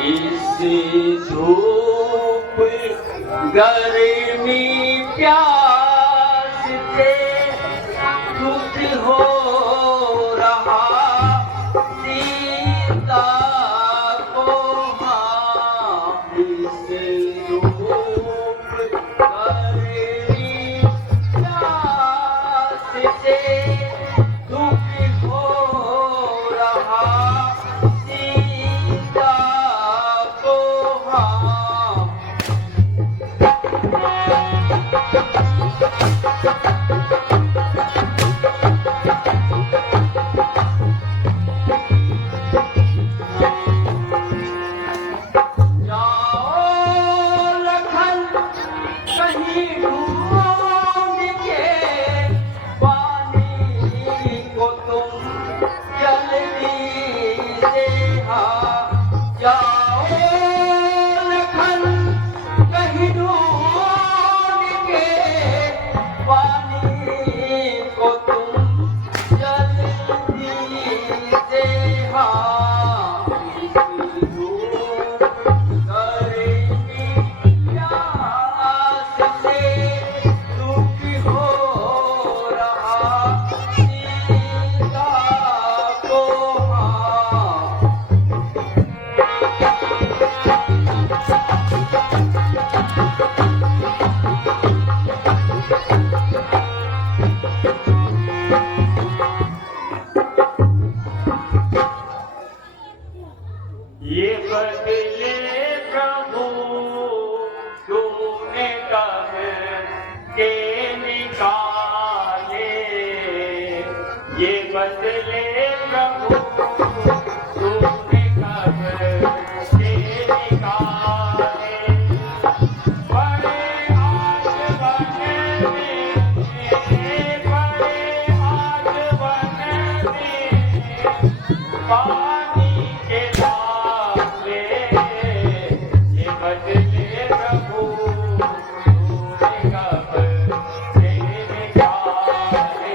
इसी धूप गर्मी प्यास से दुख हो रहा सीता को हाँ इस धूप गर्मी प्यास से दुख हो रहा सीता को हाँ ये बदले प्रभु तूने कब से निकाले बड़े आज बने पानी के दाखले ये बदले प्रभु तूने कब से निकाले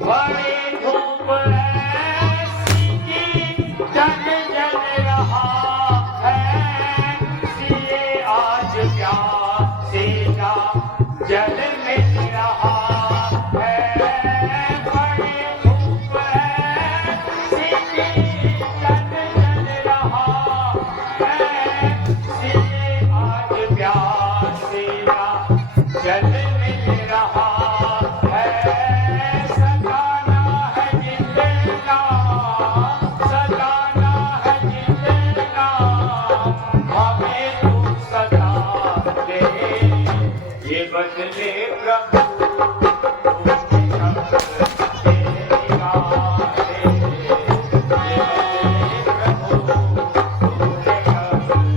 बड़ी धूप ऐसी की जल जल रहा है सिए आज प्यासे का जल मिल रहा है बड़ी धूप ऐसी की जल जल रहा है सिए आज प्यासे का जल मिल रहा है सताना है जिंदगा हमें तू सता दे ये बदले प्रभु तूने कब से निकाले ये बदले प्रभु तूने कब से निकाले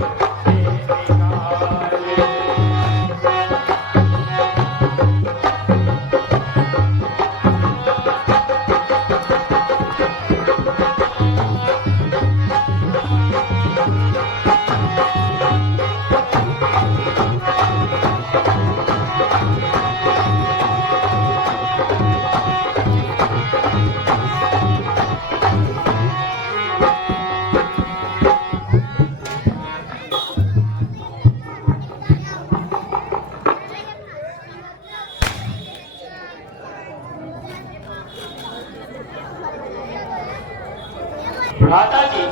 भ्राता जी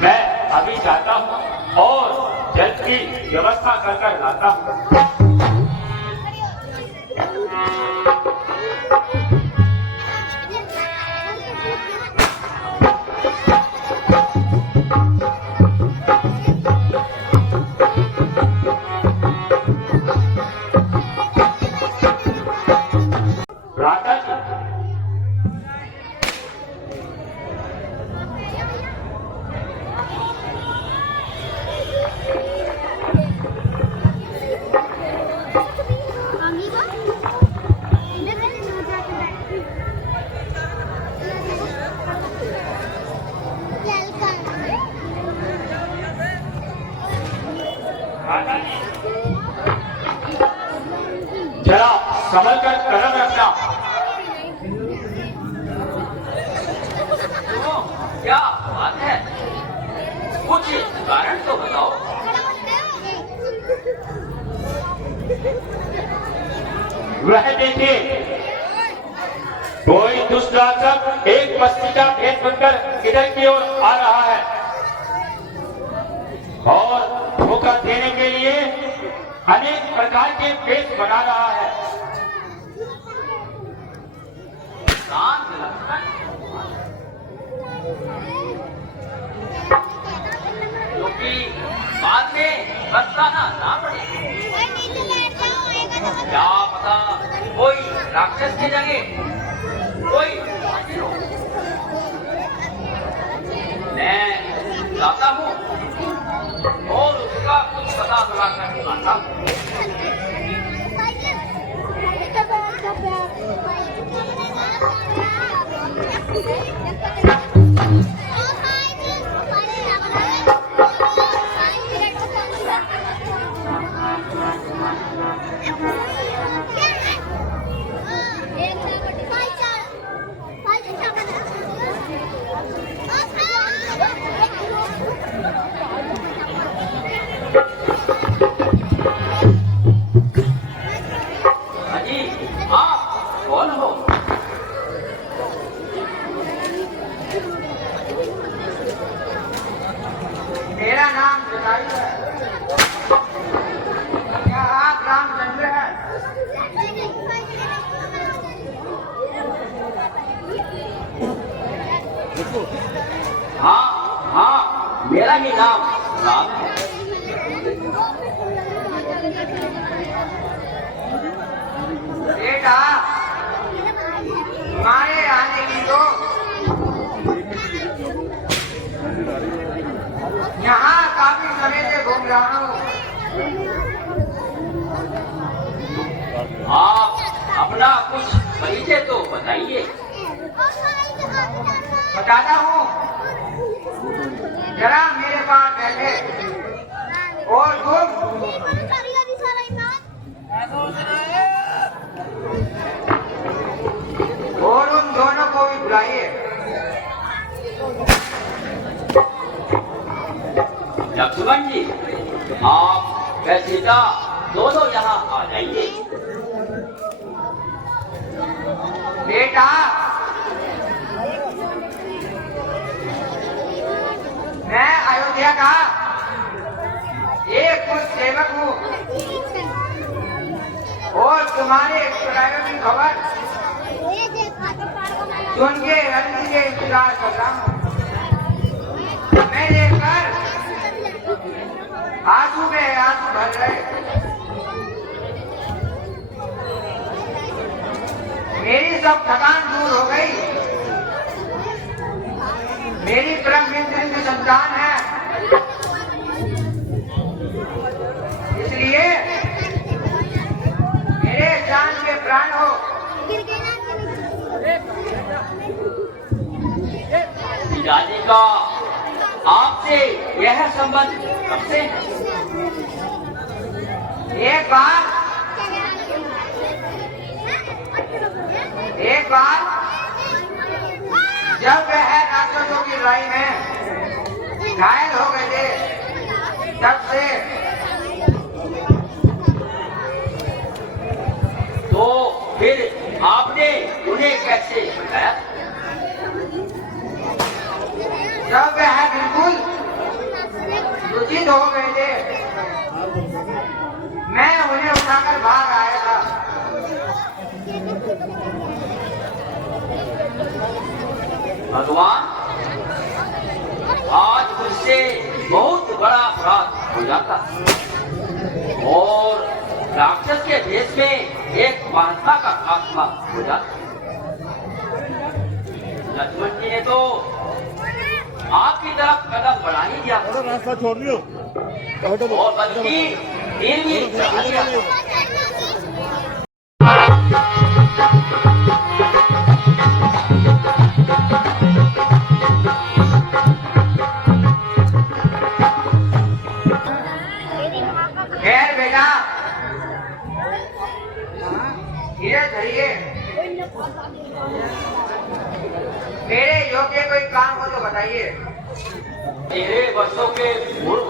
मैं अभी जाता हूँ और जल की व्यवस्था कर लाता हूँ भ्राता जी जरा संभल कर कदम रखना क्या बात है कुछ कारण तो बताओ वह देखिए कोई दुष्ट राक्षस एक बस्ती का भेद बनकर इधर की ओर आ रहा है और धोखा देने के लिए अनेक प्रकार के भेद बना रहा है शांत लक्षण क्योंकि बाद में पछताना ना पड़े क्या पता कोई राक्षस की जगह कोई हाजिर हो मैं जाता हूँ और उसका कुछ पता लगा कर आता हूँ कौन हो? मेरा नाम जटायु है। क्या आप रामचंद्र हैं? हाँ हाँ, मेरा ही नाम राम है। बेटा, तुम्हारे आने की तो यहाँ काफी समय से घूम रहा हूँ। आप अपना कुछ परिचय तो बताइए। बताता हूँ, जरा मेरे पास बैठे। और तुम और उन दोनों को भी बुलाइए। लक्ष्मण जी, आप व सीता दोनों यहाँ आ जाइए। बेटा, मैं अयोध्या का एक कुछ सेवक हूँ और तुम्हारे एक्सपायर की खबर सुन के अर्जी के इंतजार कर रहा हूँ। मैं देखकर आंसू में आंसू भर रहे। मेरी सब थकान दूर हो गई। मेरी परम मित्र की संतान है, इसलिए मेरे जान के प्राण हो। पिताजी का आपसे यह संबंध कब से है? एक बार जब वह राक्षसों की लड़ाई में घायल हो गए थे, तब से। तो फिर आपने उन्हें कैसे बताया? जब वह बिल्कुल सूचित हो गए थे, मैं उन्हें उठाकर भाग आया था। भगवान, आज मुझसे बहुत बड़ा अपराध हो जाता और राक्षस के देश में एक महात्मा का आत्मा हो जाता। लक्ष्मण जी ने तो आपकी तरफ कदम बढ़ा ही दिया रास्ता छोड़ दियो और बल्कि तीर भी चढ़ा दिया। खैर बेटा, धीरे धीरे मेरे योग्य कोई काम हो तो बताइए। तेरे वर्षों के पूर्व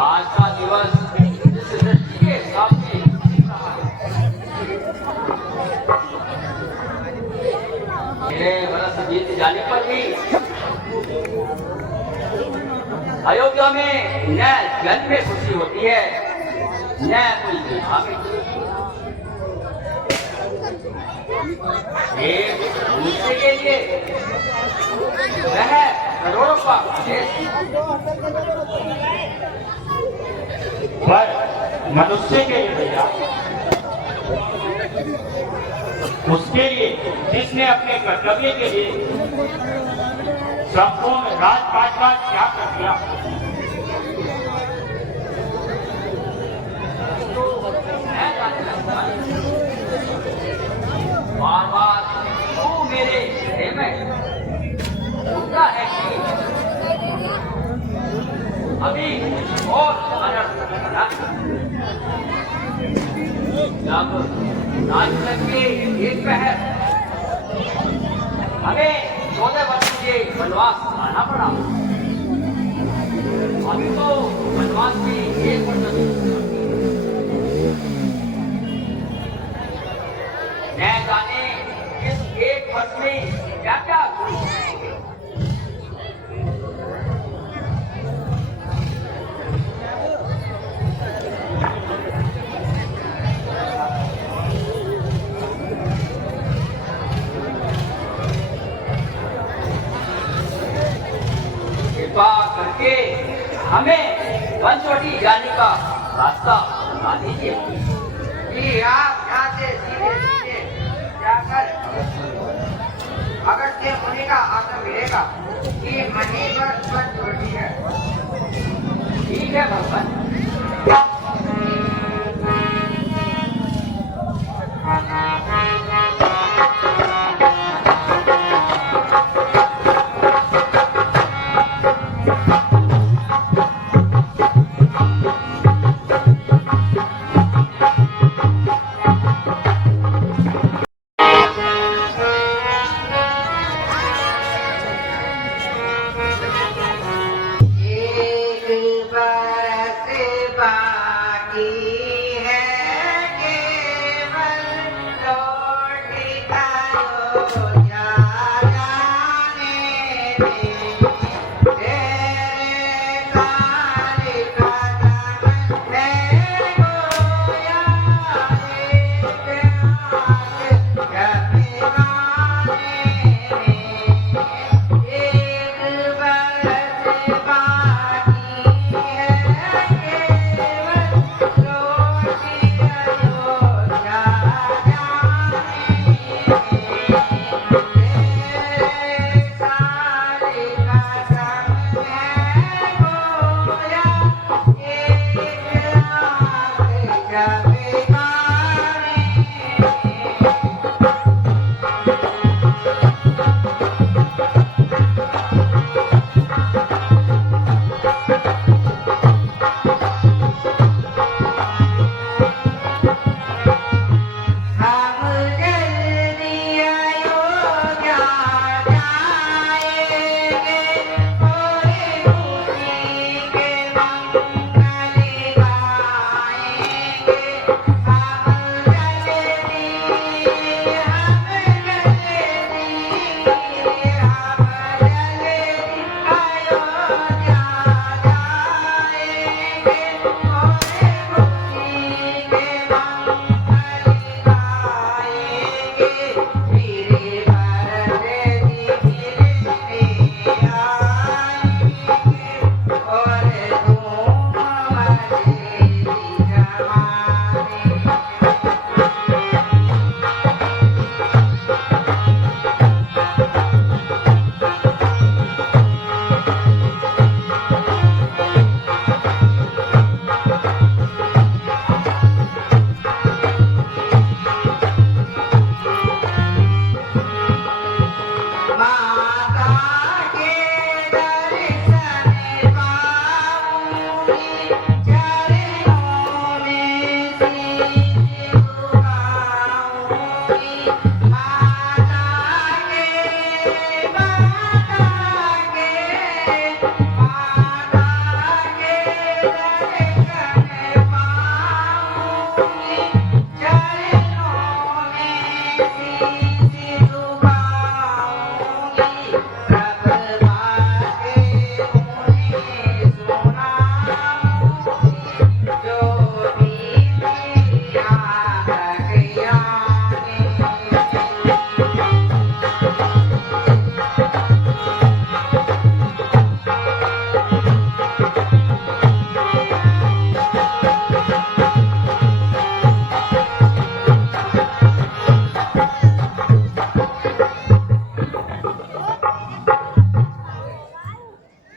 आज का दिवस इस दृष्टि के हिसाब से मेरे वर्ष बीत जाने पर भी अयोध्या में न जन्म में खुशी होती है न कोई देखा में। एक दूसरे के लिए वह करोड़ों का देश, पर मनुष्य के लिए भैया, उसके लिए जिसने अपने कर्तव्य के लिए संपूर्ण राजपाट का त्याग कर दिया। बार बार तू मेरे हृदय में उनका है कि अभी और अनर्थ करना। जब राजनगर के एक पहर हमें 14 वर्ष के वनवास आना पड़ा। अभी तो वनवास की एक वर्ष कीजिए। जी आप यहाँ से सीधे सीधे जाकर अगस्त्य मुनि का आश्रम मिलेगा कि वहीं पर बस छोटी है। ठीक है भगवान। एक बरस बाकी है केवल लौट आयो जा जाने दे। तेरे काल कदम है गोया एक आंख झपकाने में। एक बरस बाकी है केवल लौट आयो जा जाने दे। तेरे काल कदम है गोया एक आंख झपकाने में। हम जल्दी अयोध्या जाएंगे और खुशी के मंगल गाएंगे। हम जल्दी अयोध्या जाएंगे और खुशी के मंगल गाएंगे। मेरे भरत जी मिलने आएंगे और धूम मचेगी जमाने। माता के दर्शन पाऊंगी चरणों में शीश झुकाऊंगी। माता के दर्शन पाऊंगी चरणों में शीश झुकाऊंगी। सब बातें उन्हें सुनाऊंगी जो बीती आज ज्ञानी।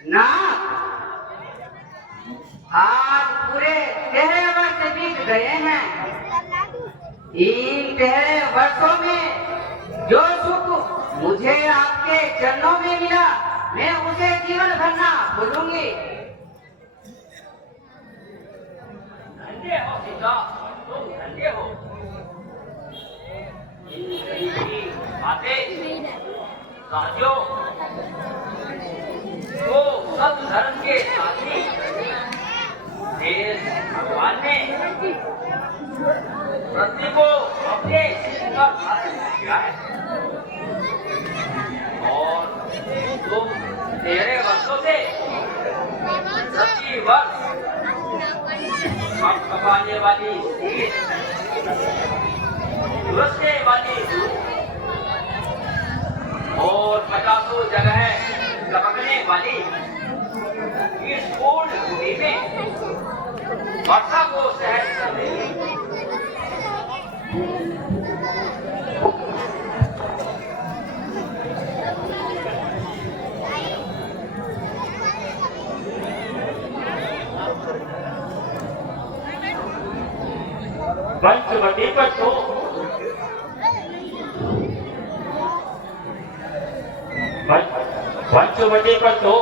ना आज पूरे 13 वर्ष बीत गए हैं। इन 13 वर्षों में जो सुख मुझे आपके चरणों में मिला मैं उसे जीवन भर ना भूलूंगी। धन्य हो सीता, तुम धन्य हो। इन गरीबी बातें साथियों वो सब धर्म के साथी देश भगवान ने पृथ्वी को अपने सिर पर धारण किया है और तुम 13 वर्षों से प्रति वर्ष कपाने वाली झुलसने वाली और 50 जगह लपकने वाली इस पूर्ण भूमि में वर्षा को सहन कर रही पंचवटी पर तो पंचवटी पर तो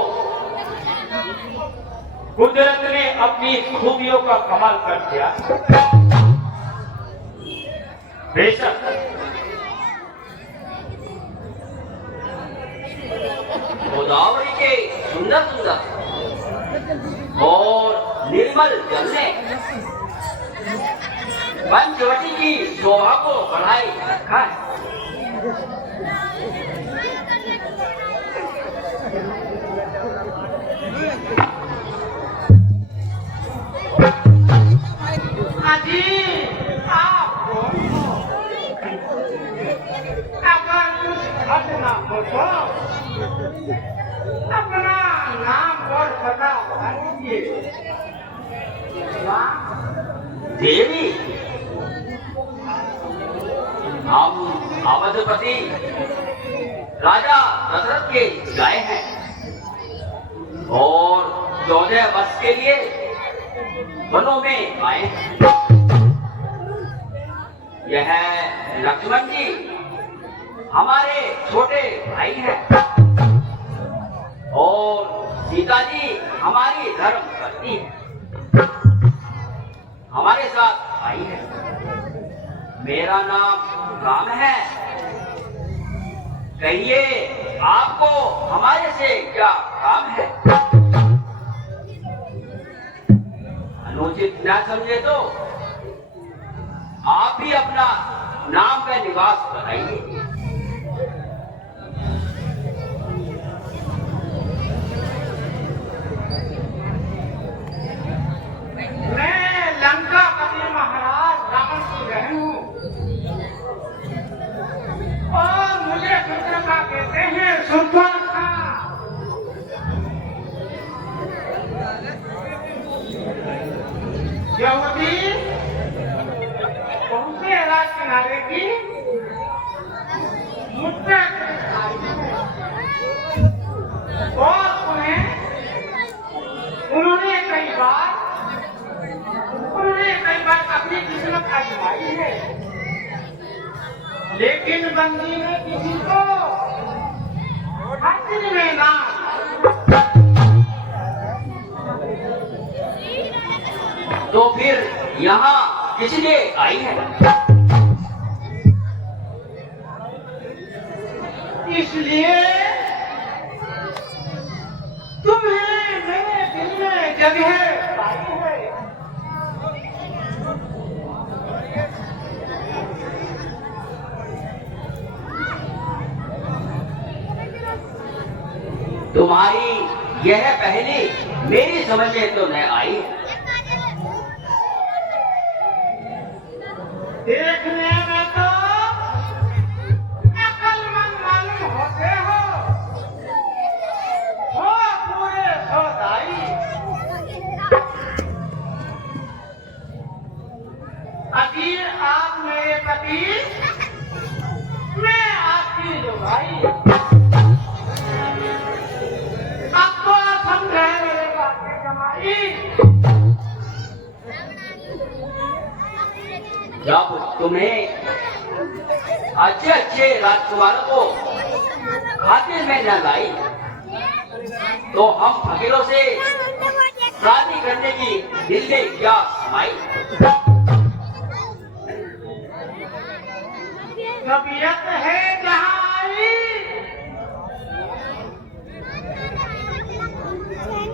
कुदरत ने अपनी खूबियों का कमाल कर दिया। बेशक गोदावरी के सुंदर सुंदर और निर्मल जल ने पंचवटी की शोभा को बढ़ाए रखा है। अजी आप अगर कुछ घटना हो तो अपना नाम और पता बता दीजिए। देवी, हम अवधपति राजा दशरथ के गाय हैं और 14 वर्ष के लिए वनों में आए हैं। यह लक्ष्मण जी हमारे छोटे भाई हैं और सीता जी हमारी धर्म पत्नी है, हमारे साथ आई है। मेरा नाम राम है। कहिए आपको हमारे से क्या काम है? अनुचित न समझे तो आप भी अपना नाम का निवास बताइए। मैं लंकापति महाराज रावण की बहन हूँ और मुझे सुंदरता कहते हैं। सुंदरता यहूदी कौन से राज किनारे की मुद्दा और उन्होंने कई बार अपनी किस्मत आजमाई है, लेकिन बंदी ने किसी को हासिल में ना। तो फिर यहाँ किस लिए आई है? इसलिए तुम्हें मेरे दिल में जगह पाई है। तुम्हारी यह पहली मेरी समझ में तो न आई। देखने में तो अक्लमंद मालूम होते हो पूरे सौदाई। अजीर आप मेरे पति, मैं आपकी लुगाई। अब तो समझे मेरे बात की कमाई। जब तुम्हें अच्छे अच्छे राजकुमारों को खातिर में न लाई तो हम फकीरों से शादी करने की दिल में क्या समाई? तबीयत है जहाँ आई,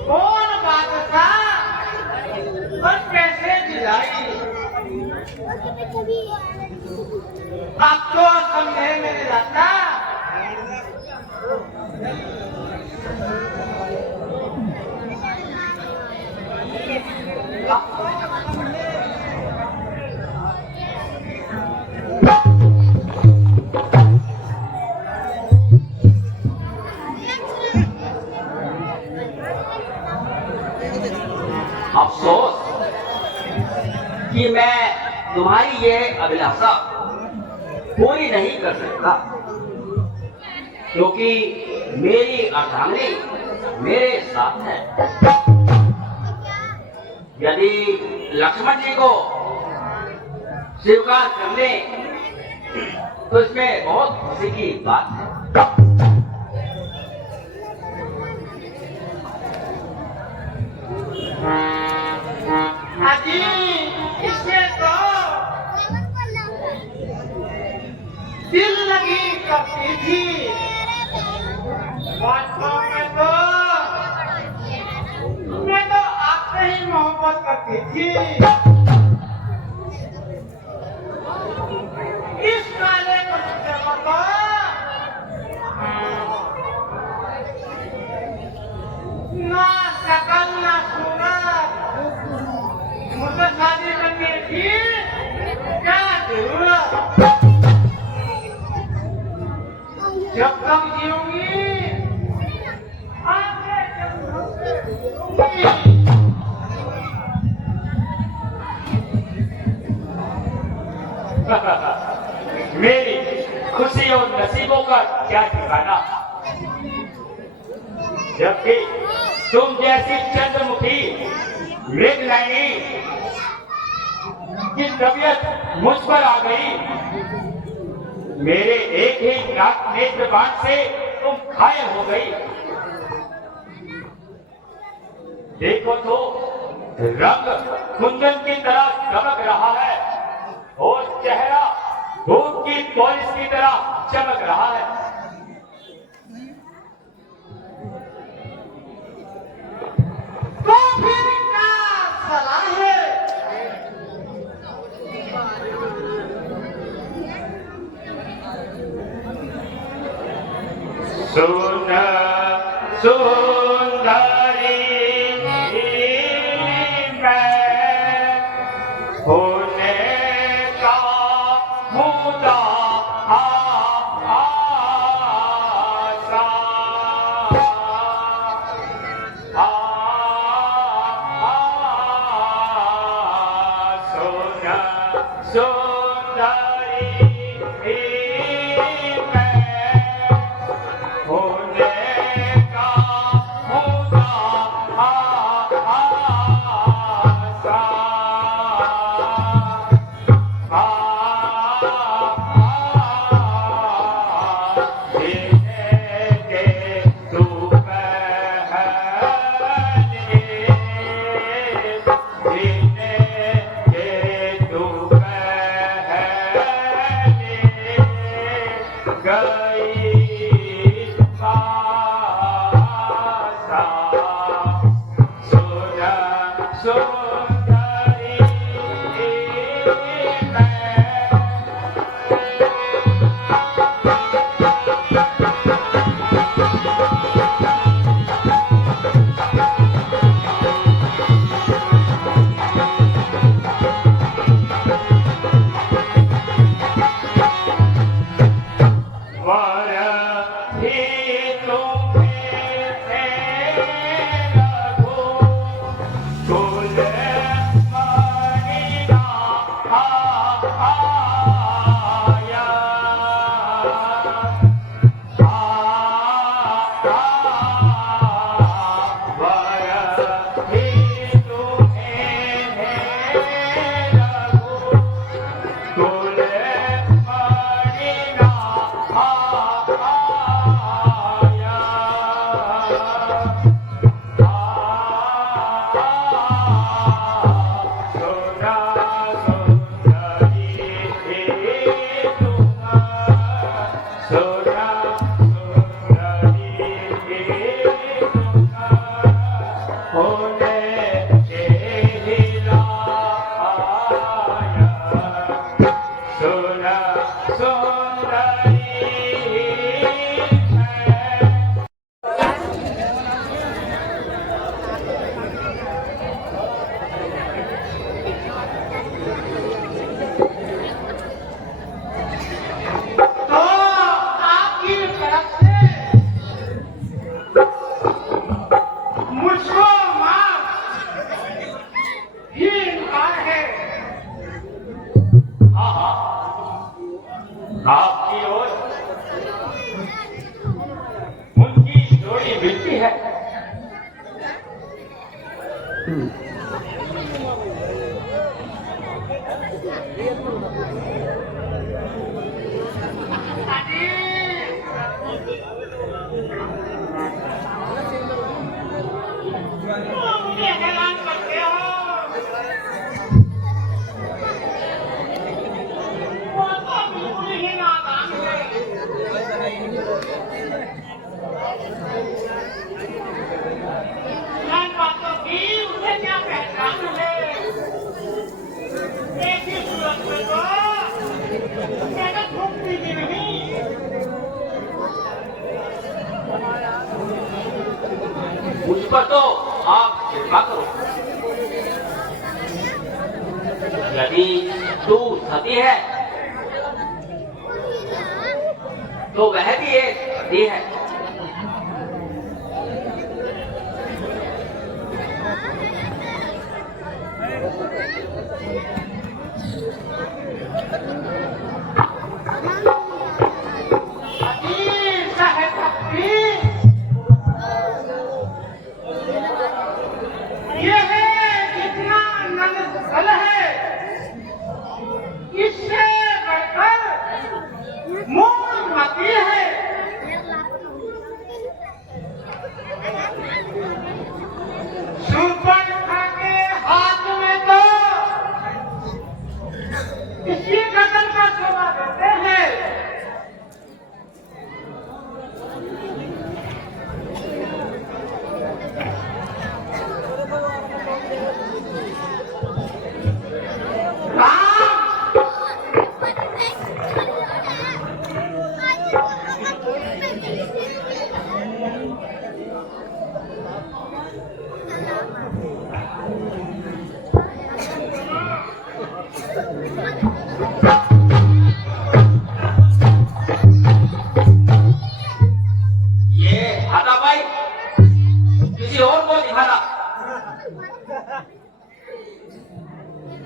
कौन बादशाह और कैसे जिलाई। अब तो समझे मेरे दादा। अफसोस कि मैं तुम्हारी यह अभिलाषा पूरी नहीं कर सकता, क्योंकि मेरी अर्धांगिनी मेरे साथ है। यदि लक्ष्मण जी को स्वीकार कर ले तो इसमें बहुत खुशी की बात है। अजी इससे तो दिल लगी करती थी, वास्तव में तो मैं तो आपसे ही मोहब्बत करती थी। इस काले बच्चे को तो ना शकल ना सूरत, मुझसे शादी करने की क्या जरूरत। जब तक जीऊंगी आगे जीऊंगी। मेरी खुशी और नसीबों का क्या ठिकाना, जबकि तुम जैसी चंद्रमुखी मृगनयनी की तबीयत मुझ पर आ गई। मेरे एक ही नाक नेत्र बाण से तुम घायल हो गई। देखो तो रंग कुंदन की तरह चमक रहा है और चेहरा धूप की पॉलिश की तरह चमक रहा है। तो फिर क्या सलाह है? सुन सुंदरी मैं होने का मुद्दा आपकी ओर उनकी जोड़ी मिलती है। पर तो आप कृपा करो। यदि तू सती है तो वह भी एक सती है।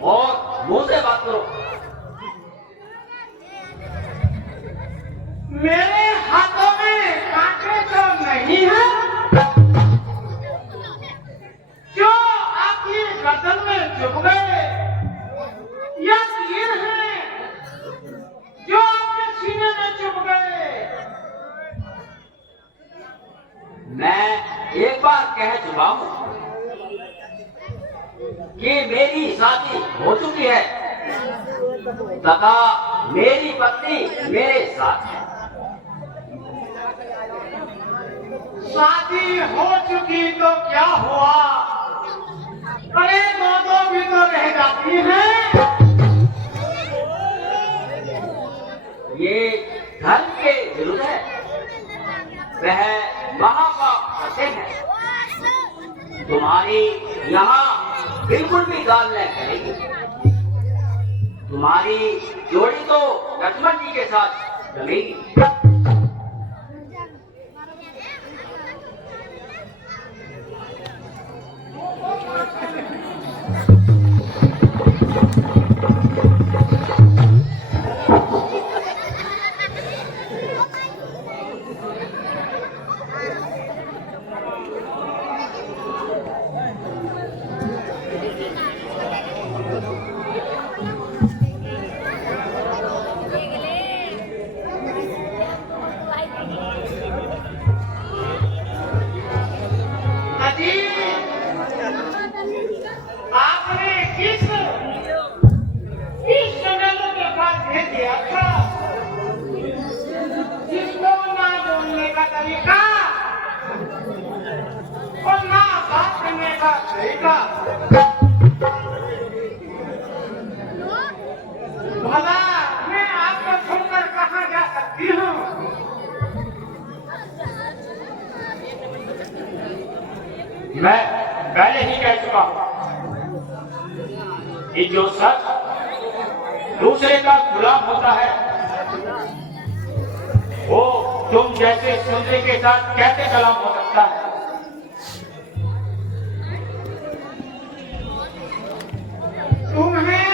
और मुंह से बात करो। मेरे हाथों में कांटे तो नहीं है जो आपकी गर्दन में चुभ गए, या तीर है जो आपके सीने में चुभ गए। मैं एक बार कह चुका हूं कि मेरी शादी हो चुकी है तथा मेरी पत्नी मेरे साथ है। शादी हो चुकी तो क्या हुआ, अरे दो भी तो रह जाती हैं। ये धर्म के विरुद्ध है, वह महापाप करते हैं। तुम्हारी यहाँ बिल्कुल भी गाल नहीं करेगी। तुम्हारी जोड़ी तो लक्ष्मण जी के साथ जमेगी। आपने किस जगह के पास भेज दिया था, जिसको ना बोलने का तरीका और ना बात करने का तरीका। भला मैं आपको छोड़कर कहाँ जा सकती हूँ। मैं पहले ही कह चुका हूं कि जो शख्स दूसरे का गुलाम होता है वो तुम जैसे सुंदरी के साथ कैसे गुलाम हो सकता है। तुम्हें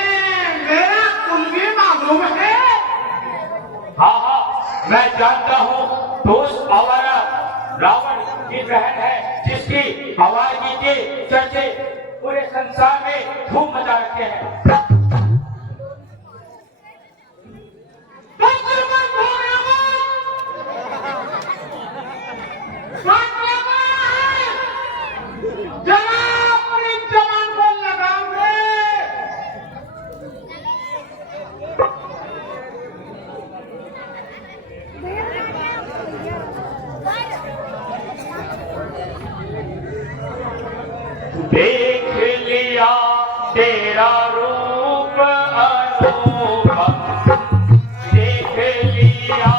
मेरा कुल भी मालूम है। हाँ, मैं जानता हूँ दोस्त आवारा रावण की बहन है, जिसकी आवाज़ी के चर्चे पूरे संसार में धूम मचा रखे हैं। जरा अपनी जबान को लगाओगे। देख लिया तेरा रूप अनूपम, देख लिया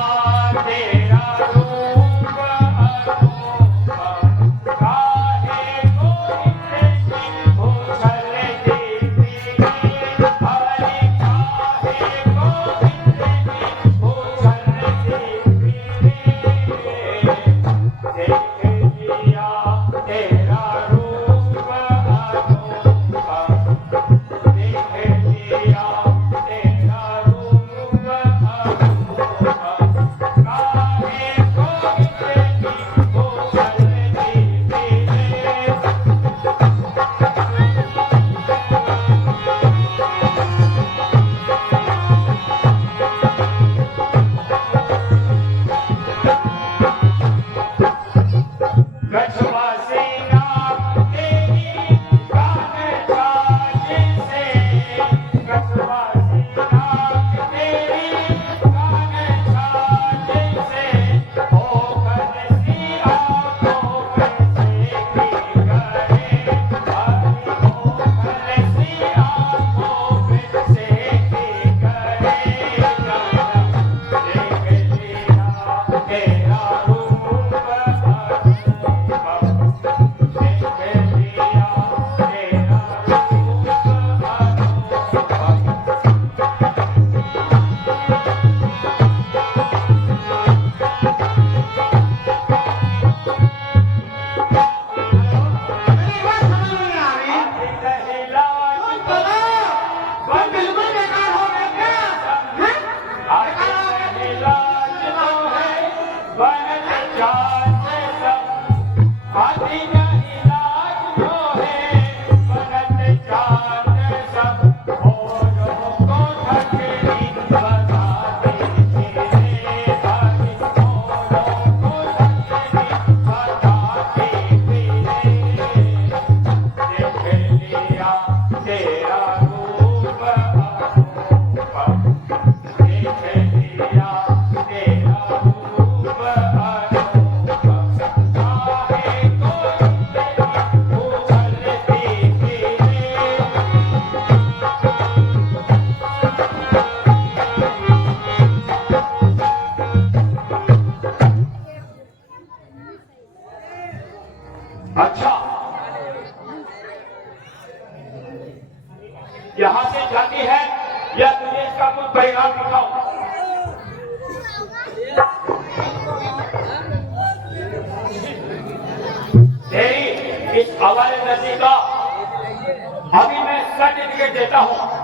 तेरा रूप अनूपम, काहे हवाले नदी का अभी मैं सर्टिफिकेट देता हूँ।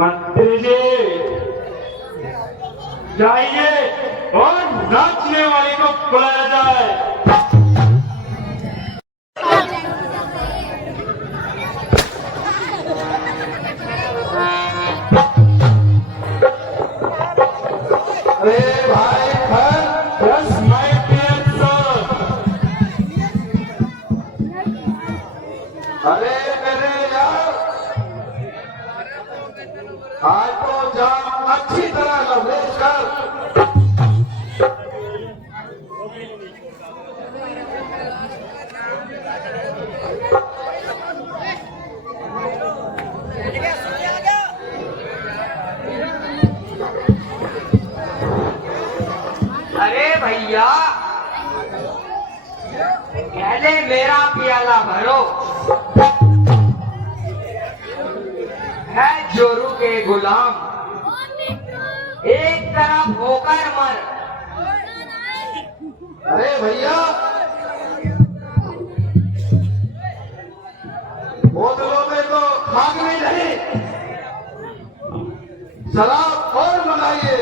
मंत्री जी जाइए और नाचने वाले को बुलाया जाए। अरे भाई Yes, my dear sir. अरे मेरे यार, आज तो जाम अच्छी तरह लवलेश कर। अरे भैया, पहले मेरा प्याला भरो। है जोरू के गुलाम, एक तरफ होकर मर। अरे भैया, बोतलों में तो खाक भी नहीं, शराब और बनाइए।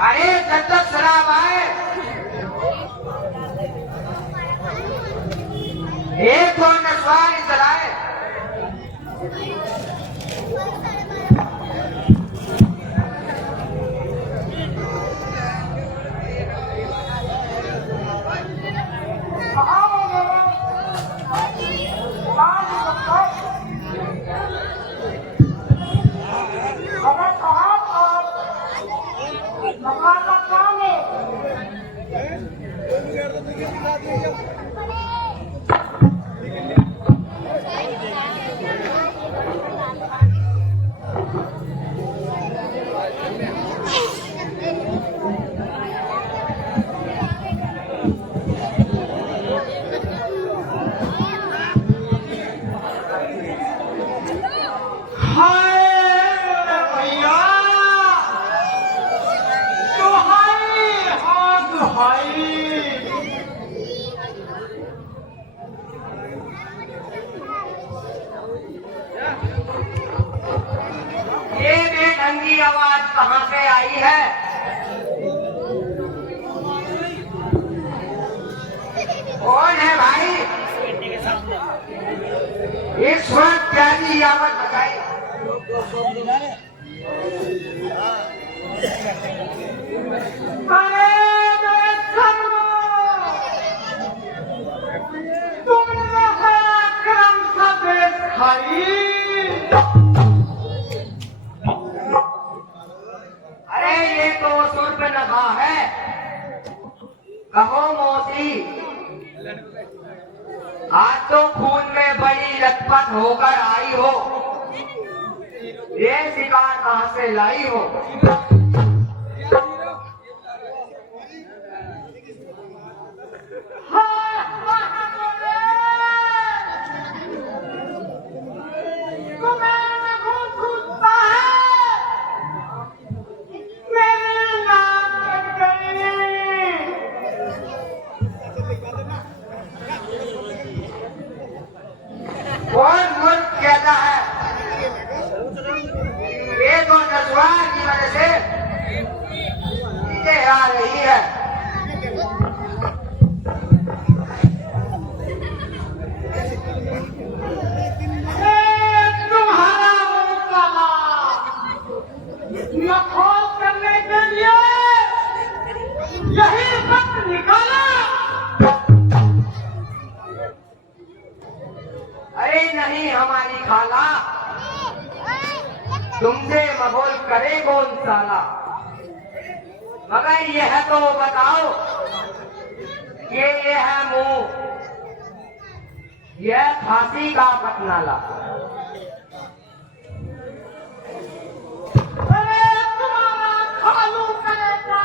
अरे जब तक शराब आए, एक और नशवारी चलाए। ये बेढंगी आवाज कहाँ से आई है? कौन है भाई? इस वक्त प्यारी आवाज बताई। अरे मेरे सर्वो, तुमने है क्रम सा खाई। अरे ये तो सूर्पनखा है। कहो मौसी, आज तो खून में बड़ी लथपथ होकर आई हो। ये शिकार कहाँ से लाई हो? कौन मुल्क कहता है? नहीं हमारी खाला, तुमसे मगोल करे कौन साला। मगर यह तो बताओ, ये है मुंह, यह फांसी का पटनाला। अरे तुम्हारा खालू करेगा,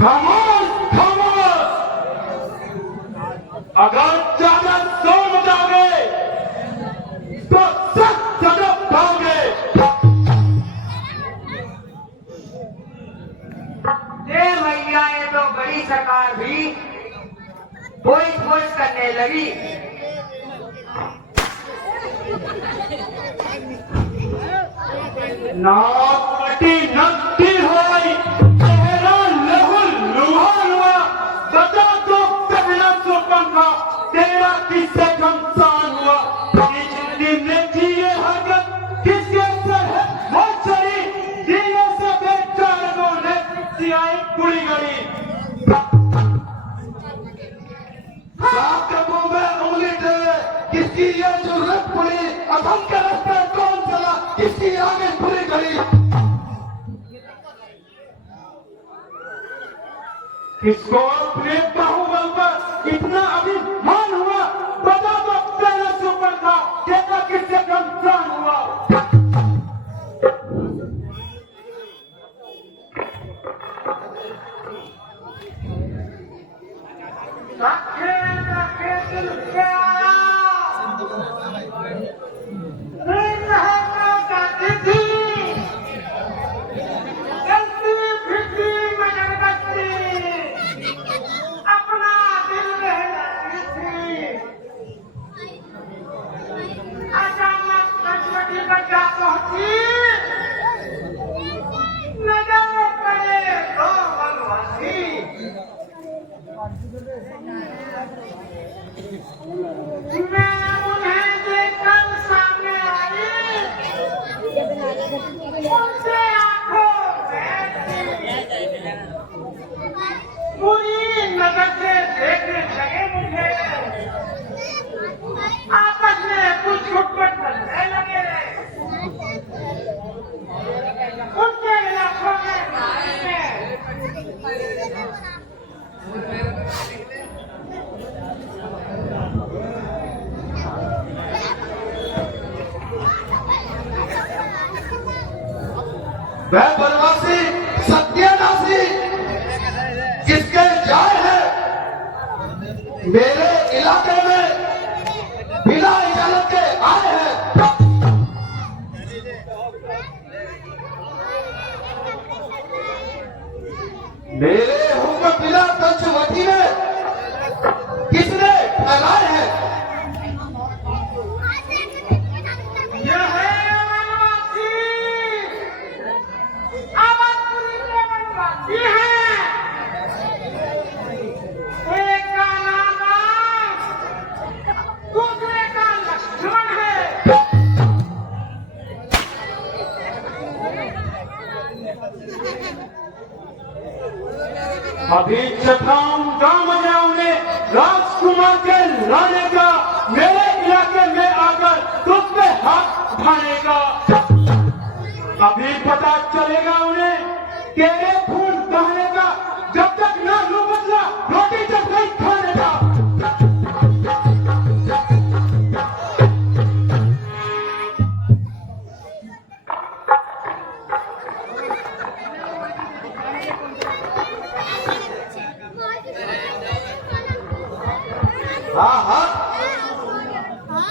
खामोश खामोश, अगर ज्यादा जोर मचाओगे तो सख्त सजा पाओगे। ये भैया, ये तो बड़ी सरकार भी फोर्स करने लगी। नाटी नकटी होई, चेहरा लहू लुहान हुआ, बता तो पहला सुपन था, तेरा किससे कमसान हुआ। इस जिंदगी में जिए हरकत किसके सर है वो चली, जीने से बेचारों ने सियाई पूरी गली। सात कदमों में उंगली टेढ़े, किसकी ये जरूरत पड़ी, अधम के रास्ते कौन चला, किसकी आगे पूरी गली। किसको अपने बाहुबल पर इतना अभिमान हुआ, बता तो पहला सुपर था, तेरा किससे कमसान हुआ। रखे रखे दिल से आया, दिन है जाती थी, चलती फिरती मगर बचती, अपना दिल रह जाती थी। अचानक कचवटी बचा पहुंची, नजर पड़े दो बनवासी। मैं उन्हें देखकर सामने आई, उनसे आंखों में पूरी नजर से देखने लगे मुझे, आपस में कुछ छुटपट करने लगे। उनके इलाकों में वह बनवासी सत्यानाशी किसके जाए है, मेरे इलाके में बिना इजाजत के आए हैं। मेरे हुक्म बिना पंचवटी में किसने फैलाए हैं। यह है वनवासी, अवधपुरी के वनवासी हैं। एक का नाम राम, दूसरे का लक्ष्मण है। अभी चखाऊं गांव जाऊंगे राजकुमार के लाने का, मेरे इलाके में आकर तुझ पे हाथ उठाने का। अभी पता चलेगा उन्हें तेरे फूल दहने का, जब तक ना लू बदला रोटी तक नहीं खाने का। हाँ हाँ,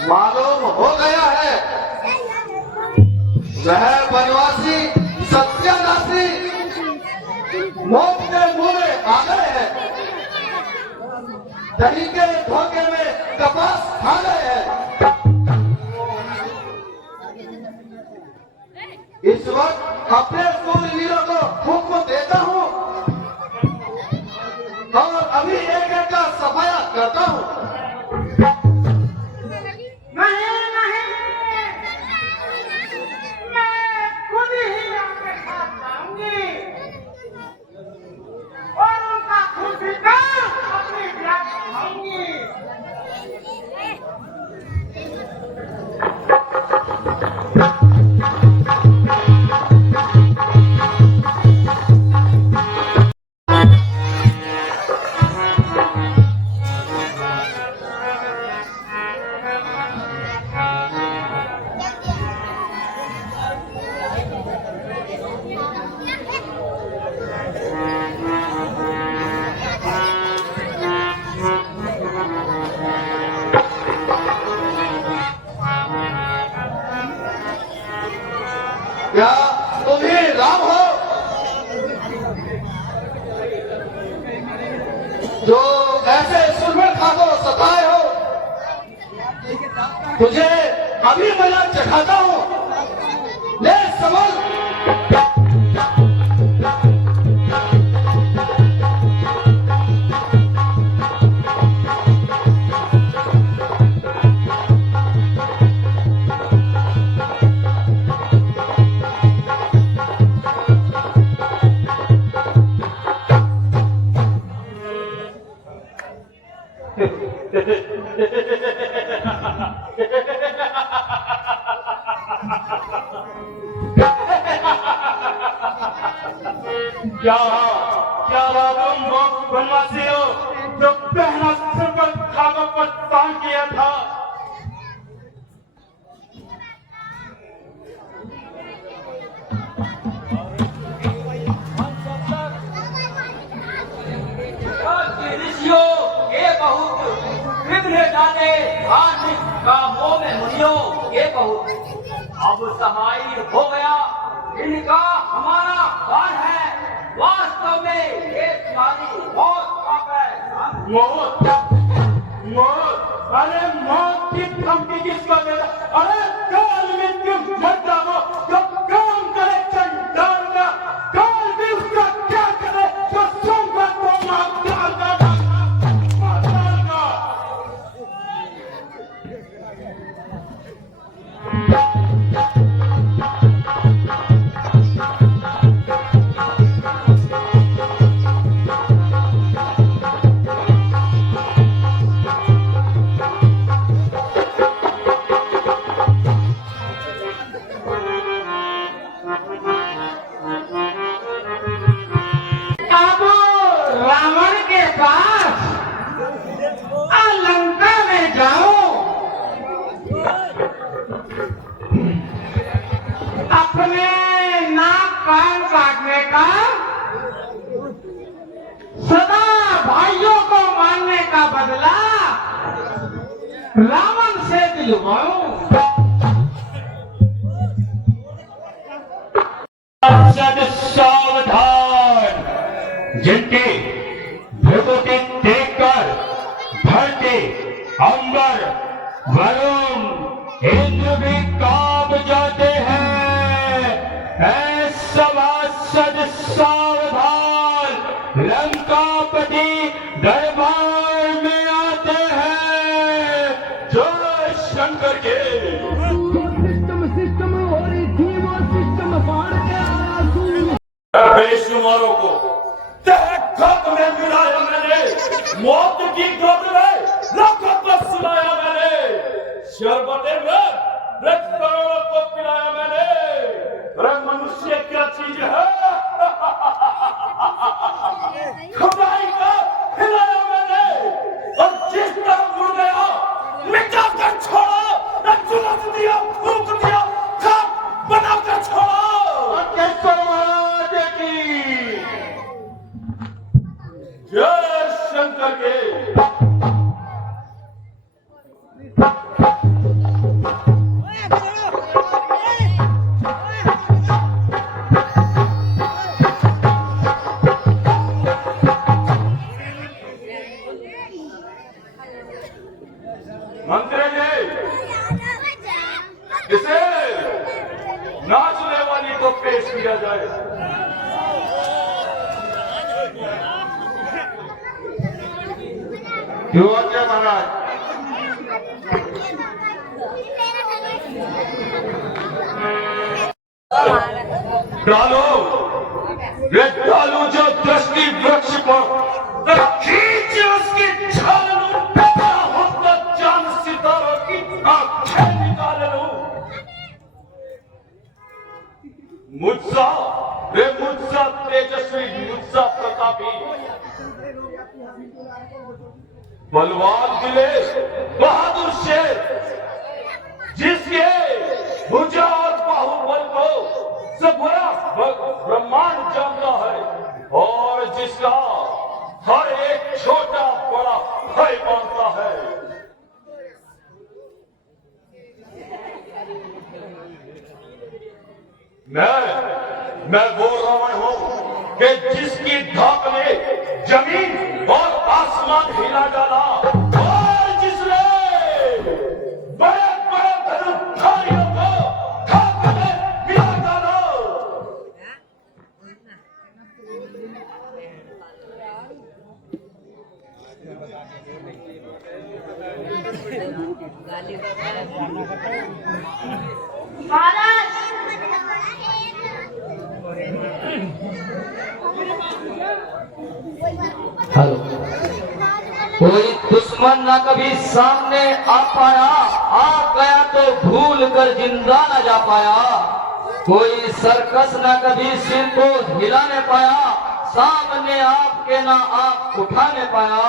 मालूम हो गया है, वह बनवासी सत्यानाशी मौत के मुंह में आ गए हैं, दही के धोखे में कपास खा गए हैं। इस वक्त अपने सूरवीरों को हुक्म देता हूँ और अभी एक एक का सफाया करता हूँ। नहीं नहीं, मैं खुद ही आपके साथ जाऊंगी। क्या तुम ही राम हो जो ऐसे सुरमर खा को सताए हो? तुझे अभी मजा चखाता हूं, ले समझ। क्या तुम वो बनवासी हो जो पहला सिर पर खागों पर तान किया था? ऋषियों ये बहुत विघ्न डाले धार्मिक कामों में मुनियों ये बहुत अब सहाय हो गया इनका हमारा दान है। वास्तव में ये तुम्हारी मौत का पैगाम। मौत अरे मौत की धमकी किसको दे रहा? अरे काल मृत्यु मत जाओ जो काम करे चंडाल का, काल भी उसका क्या करे जो सोमवार को माताल का। अब रावण के पास लंका में जाओ, अपने नाक कान काटने का, सदा भाइयों को मारने का बदला रावण से दिलवाओ। सावधान, जिनके भ्रुकुटी देखकर धरती, अंबर, वरुण, इंद्र भी कांप जाते हैं। ऐसा सद सावधान, लंकापति दरबार में आते हैं। जय शंकर के। बेशुमारों को खत में मिलाया मैंने, मौत की गोद में लाखों को सुनाया मैंने, शरबते में रथ करोड़ों को पिलाया मैंने। अरे मनुष्य क्या चीज है? खुदाई का खिलाया मैंने, और जिस तरह मुड़ गया मिटा कर छोड़ा, न चुनौती दिया, फूंक दिया, खाक बनाकर छोड़ा। जय शंकर के। मंत्री जी, इसे नाचने वाली को पेश किया जाए। क्यों आज्ञा महाराज? डालो ये डालो जो दृष्टि वृक्ष पर, खींच उसकी छाल हो तो चांद सितारों की आंखें निकाल लो। मुझसा रे मुझसा तेजस्वी, मुझसा प्रतापी, बलवान दिले बहादुर शेर, जिसके भुजा और बाहुबल को सब ब्रह्मांड जानता है, और जिसका हर एक छोटा बड़ा भय मानता है। मैं वो रावण हूं कि जिसकी धाक ने जमीन और आसमान हिला डाला और जिसने बड़े बड़े धनुर्धारियों को खाक में मिला डाला। हेलो। कोई दुश्मन न कभी सामने आ पाया, आ गया तो भूल कर जिंदा न जा पाया। कोई सर्कस न कभी सिर को हिलाने पाया, सामने आपके ना आंख उठाने पाया।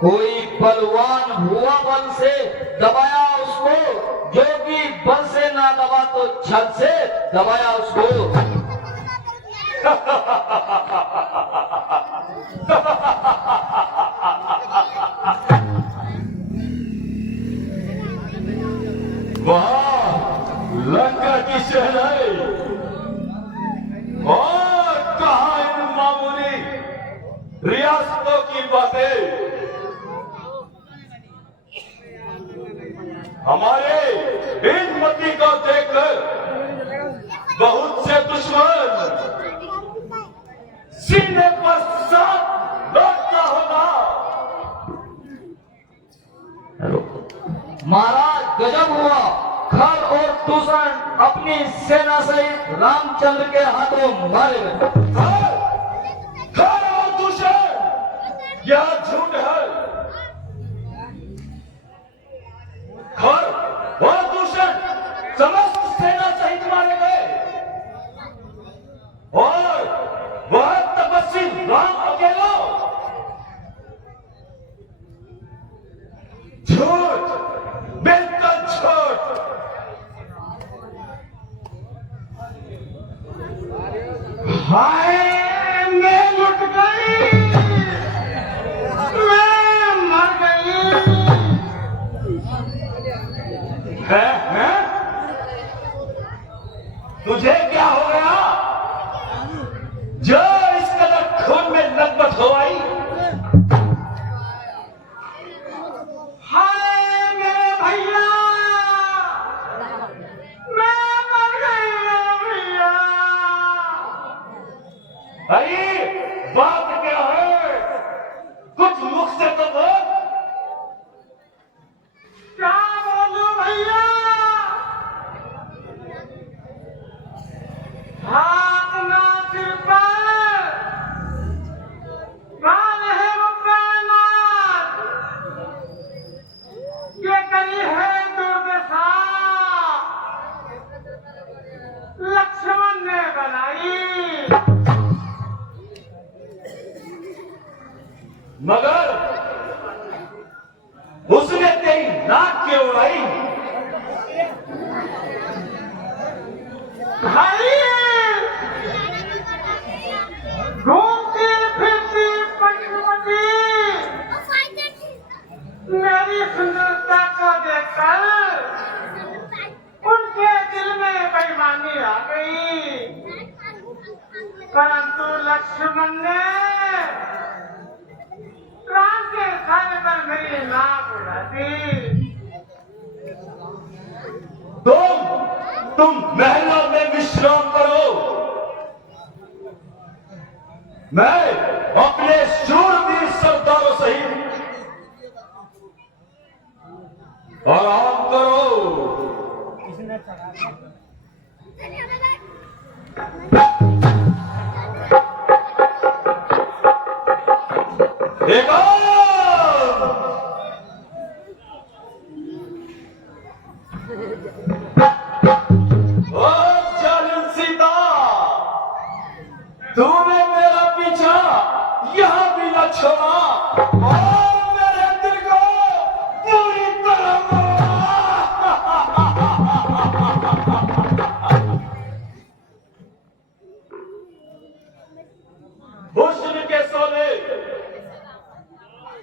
कोई पलवान हुआ बल से दबाया उसको, जो कि बल से ना दबा तो छल से दबाया उसको। वहां लंका की शहनाई और कहा इन मामूली रियासतों की बातें। हमारे इन मती को देखकर बहुत से दुश्मन सीने पर साथ लौटता होगा। महाराज गजब हुआ, खर और दूषण अपनी सेना सहित रामचंद्र के हाथों मारे गए। खर और दूषण यह झूठ है। खर और दूषण समस्त सेना सहित मारे गए और वह तपस्वी राम अकेला झूठ, बिल्कुल झूठ। हाय मैं लुट गई, मैं मर गई। है? तुझे क्या हो गया जो इस कदर खून में लथपथ हो आई? हाय मेरे भैया, मैं मर गई भैया। अरे बात क्या है? कुछ मुख से तो बोल। क्या बोलूं भैया? हाथ ना सिर पर, गाल है वो कायनात, ये करी है दुर्दशा लक्ष्मण ने बनाई। मगर उसने तेरी नाक क्यों उड़ाई? भाई घूमती फिरती पंचवटी मेरी सुंदरता को देखकर उनके दिल में बेईमानी आ गई, परंतु लक्ष्मण ने राम के इशारे पर मेरी नाक उड़ा दी। तुम महलों में विश्राम करो, मैं अपने शूरवीर सरदारों सहित आराम करो। देखो ओ जालिम सीता, तूने मेरा पीछा यहां भी न छोड़ा और मेरे दिल को पूरी तरह हुस्न के सोले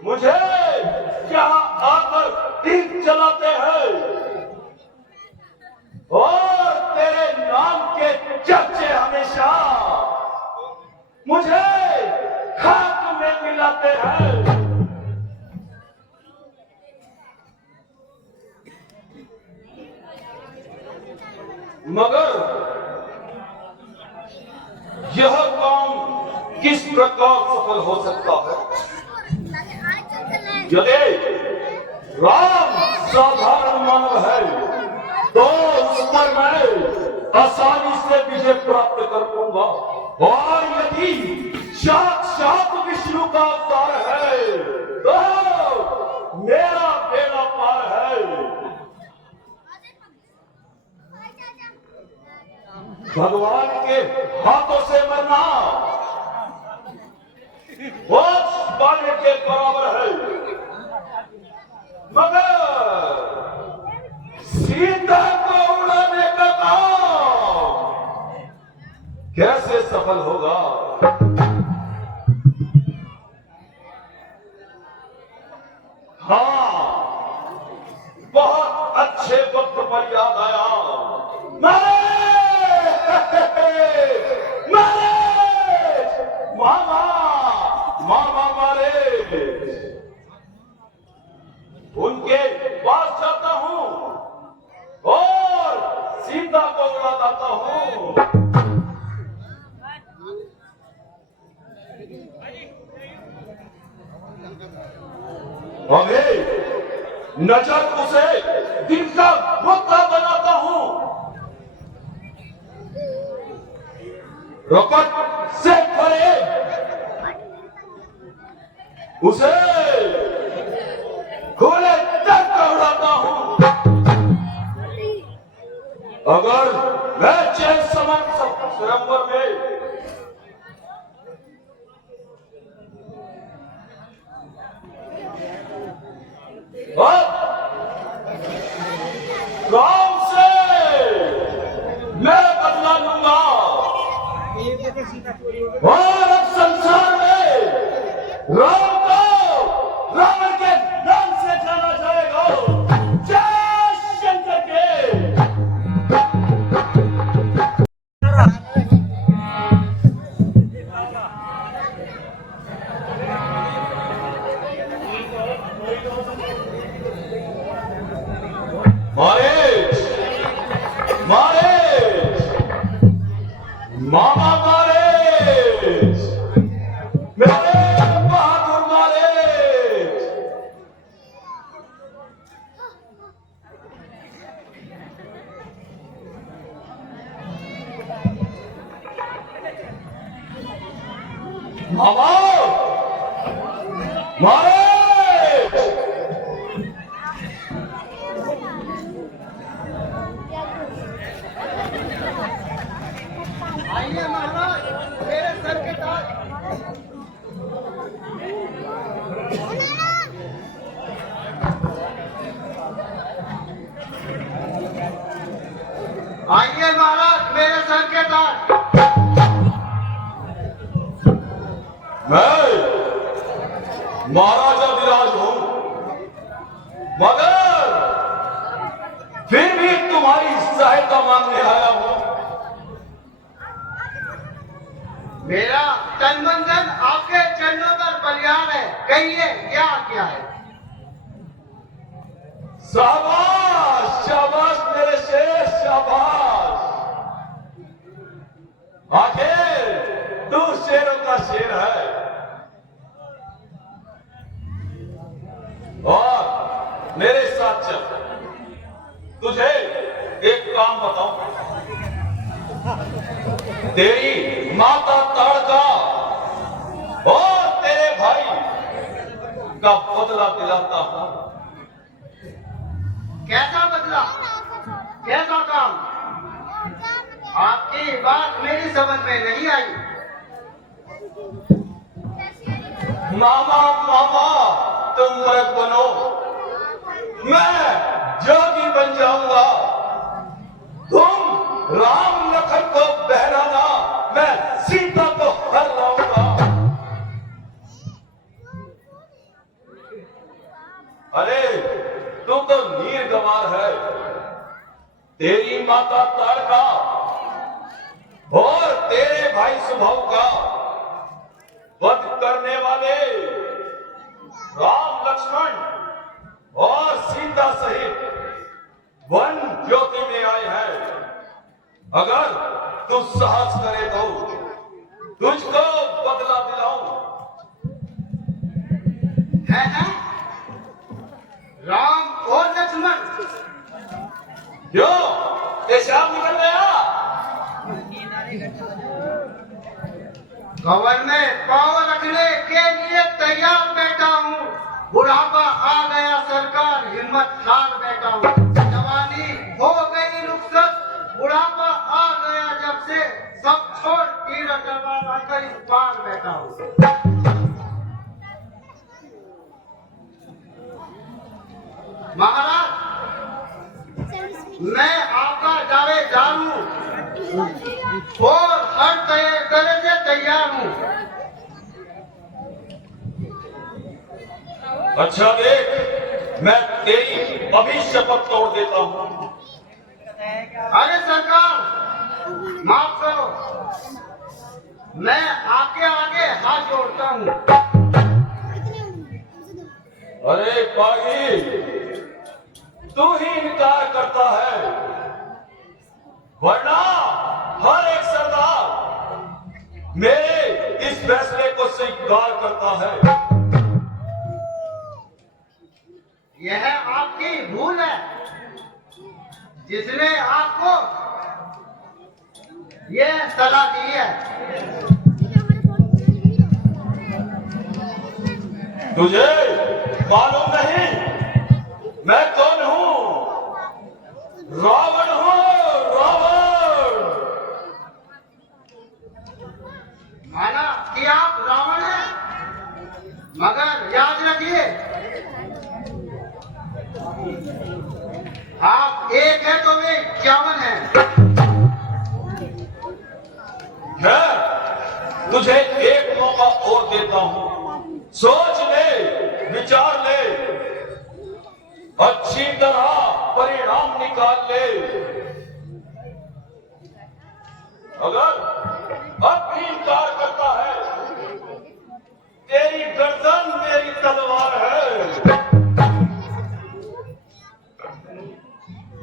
मुझे यहाँ आकर तीर चलाते हैं और तेरे नाम के जग जाते हैं। मगर यह काम किस प्रकार सफल हो सकता है? यदि राम साधारण मानव है तो उस पर मैं आसानी से विजय प्राप्त कर पाऊंगा, और यदि साक्षात विष्णु का अवतार है तो मेरा बेड़ा पार है। भगवान के हाथों से मरना मोक्ष पाने के बराबर है। मगर सीता को उड़ाने का काम कैसे सफल होगा? हाँ, बहुत अच्छे वक्त पर याद आया। मामा मामा मारे, उनके पास जाता हूँ और सीता को उड़ा लाता हूँ। अभी नजर उसे दिन का मुद्दा बनाता हूँ। रॉकेट से परे उसे गोले तक उड़ाता हूँ। अगर मैं चैन समान स्वयंवर में गांव से मैं बदला लूंगा, और अब संसार में राम को रावण के नाम से जाना जाएगा। जय शंकर के। मारेश, मारेश, मामा मारेश, मेरे बहादुर मारेश। मामा मारेश, आइए महाराज, मेरे सर के ताज। आइए महाराज, मेरे सर के ताज। मैं महाराजा विराज हूं, मगर फिर भी तुम्हारी सहायता मांगने आया हूं। मेरा तन मन धन आपके चरणों पर बलियान है, कहिए क्या क्या है? शाबाश शाबाश मेरे शेर, शाबाश। आखिर तू शेरों का शेर है। और मेरे साथ चल, तुझे एक काम बताऊं। तेरी माता ताड़का और तेरे भाई का बदला दिलाता हूं। कैसा बदला, कैसा काम? आपकी बात मेरी समझ में नहीं आई। मामा मामा तुम मर्द बनो, मैं जोगी बन जाऊंगा। तुम राम लखन को बहराना, मैं सीता को हर लाऊंगा। अरे तू तो नीर गंवार है। तेरी माता ताड़का और तेरे भाई सुभाव का वध करने वाले राम लक्ष्मण और सीता सहित वन ज्योति में आए हैं। अगर तू साहस करे तो तुझको बदला दिलाऊं। है राम और लक्ष्मण, क्यों पेशाब निकल गया? कवर में पाँव रखने के लिए तैयार बैठा हूँ। बुढ़ापा आ गया सरकार, हिम्मत हार बैठा हूँ। जवानी हो गई रुखसत, बुढ़ापा आ गया जब से, सब छोड़ तीर तलवार आकर इस पार बैठा हूँ। महाराज, मैं आपका दावेदार हूँ और हर तरह से तैयार हूँ। अच्छा देख, मैं तेरी अभी शपथ तोड़ देता हूँ। अरे सरकार, माफ करो, मैं आपके आगे हाथ जोड़ता हूँ। अरे पागी, तू ही इनकार करता है, वरना हर एक सरदार मेरे इस फैसले को स्वीकार करता है। यह आपकी भूल है, जिसने आपको यह सलाह दी है। तुझे मालूम नहीं मैं कौन हूँ? रावण हूँ, रावण। माना कि आप रावण हैं, मगर याद रखिए, आप एक है तो वे 51 हैं। मैं तुझे एक मौका और देता हूँ, सोच ले, विचार ले, अच्छी तरह परिणाम निकाल ले। अगर अब भी इनकार करता है, तेरी गर्दन मेरी तलवार है।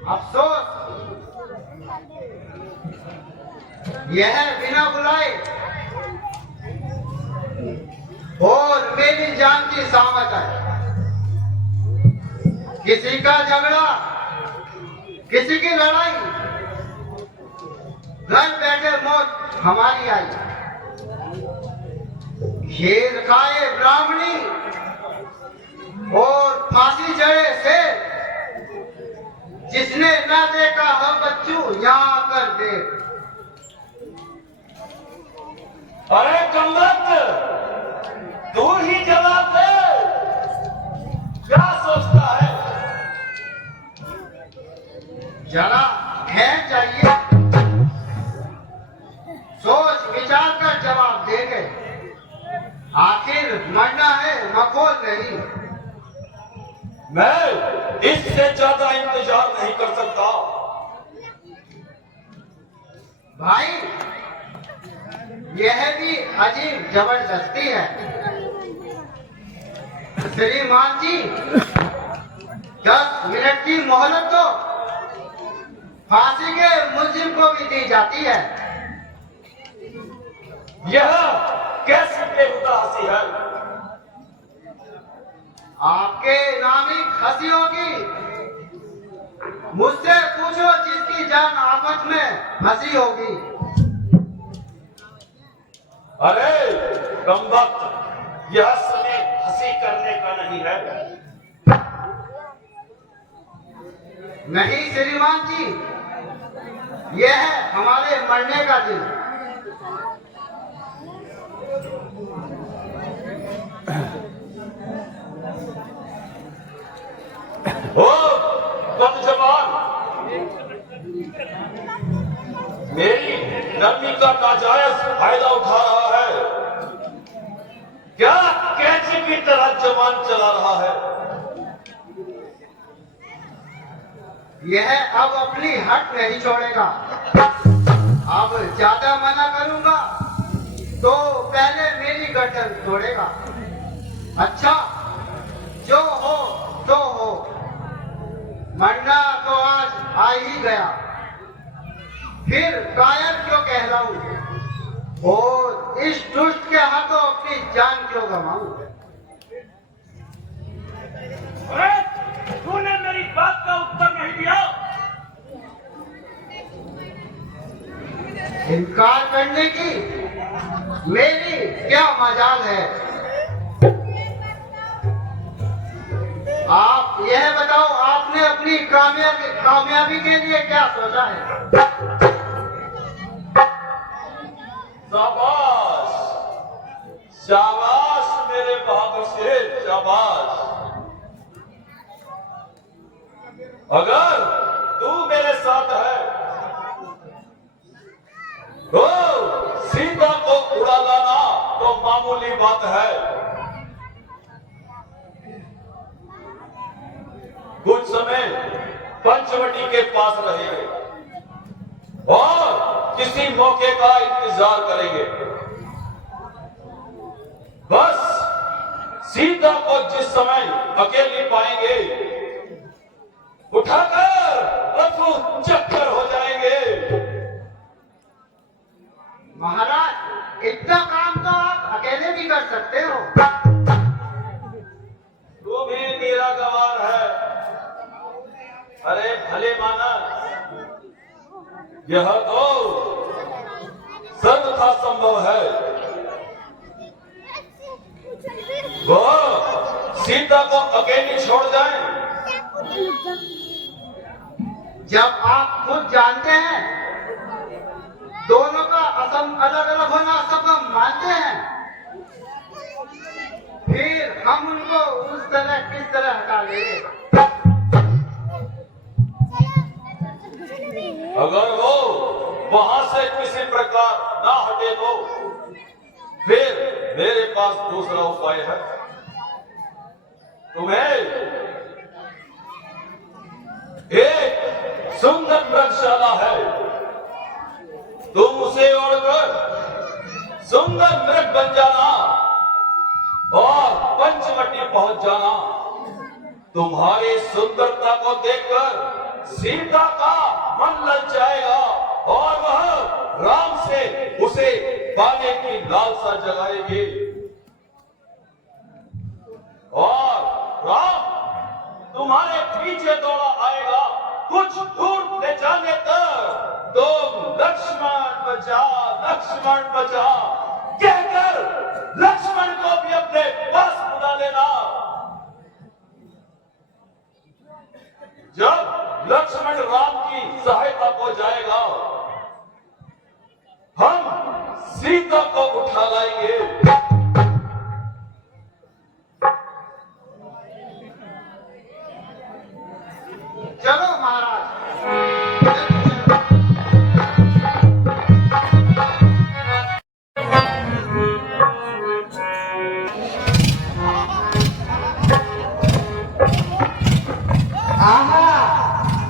अफसोस, यह बिना बुलाए और मेरी जान की सामत है। किसी का झगड़ा, किसी की लड़ाई, घर बैठे मौत हमारी आई। घेर खाए ब्राह्मणी और फांसी चढ़े से, जिसने न देखा हो बच्चू यहाँ आकर देख। अरे कमबख्त, तू ही जवाब दे, क्या सोचता है? जरा ठहर जाइए, सोच विचार कर जवाब देंगे। आखिर मरना है, मखौल नहीं। मैं इससे ज्यादा इंतजार नहीं कर सकता। भाई, यह भी अजीब जबरदस्ती है। श्रीमान जी, 10 मिनट की मोहलत तो फांसी के मुलजिम को भी दी जाती है। यह कैसी बेहुदा हंसी है? आपके नामी हंसी होगी, मुझसे पूछो जिसकी जान आफत में हंसी होगी। अरे कमबख्त, यह समय हंसी करने का नहीं है। नहीं श्रीमान जी, यह है हमारे मरने का दिन। ओ बदजबान, मेरी नरमी का नाजायज फायदा उठा रहा है। क्या कैंची की तरह जबान चला रहा है? यह अब अपनी हट नहीं छोड़ेगा। अब ज्यादा मना करूंगा तो पहले मेरी गर्दन तोड़ेगा। अच्छा, मरना तो आज आ ही गया, फिर कायर क्यों कहलाऊं और इस दुष्ट के हाथों अपनी जान क्यों गंवाऊं। अरे तूने मेरी बात का उत्तर नहीं दिया। इनकार करने की मेरी क्या मजाल है। आप यह बताओ, आपने अपनी कामयाबी के लिए क्या सोचा है। शाबाश, शाबाश मेरे बहादुर शेर, शाबाश। अगर तू मेरे साथ है तो सीता को उड़ा लाना तो मामूली बात है। कुछ समय पंचवटी के पास रहेंगे और किसी मौके का इंतजार करेंगे। बस सीता को जिस समय अकेली पाएंगे उठाकर रफू चक्कर हो जाएंगे। महाराज, इतना काम तो आप अकेले भी कर सकते हो। तू भी मेरा गवार है। अरे भले माना, यह तो सर्वथा संभव है। वो सीता को अकेली छोड़ जाएं। जब आप खुद जानते हैं दोनों का अलग अलग होना सब हम मानते हैं, फिर हम उनको उस तरह किस तरह हटा लेंगे। अगर वो वहां से किसी प्रकार ना हटे तो फिर मेरे पास दूसरा उपाय है। तुम्हें एक सुंदर मृगशाला है, तुम उसे ओढ़कर सुंदर मृग बन जाना और पंचवटी पहुंच जाना। तुम्हारी सुंदरता को देखकर सीता का मन ललचाएगा और वह राम से उसे पाने की लालसा जगाएगी और राम तुम्हारे पीछे दौड़ा आएगा। कुछ दूर ले जाने तक तुम लक्ष्मण बचा, लक्ष्मण बचा कहकर लक्ष्मण को भी अपने पास बुला लेना। जब लक्ष्मण राम की सहायता को जाएगा, हम सीता को उठा लाएंगे। चलो महाराज।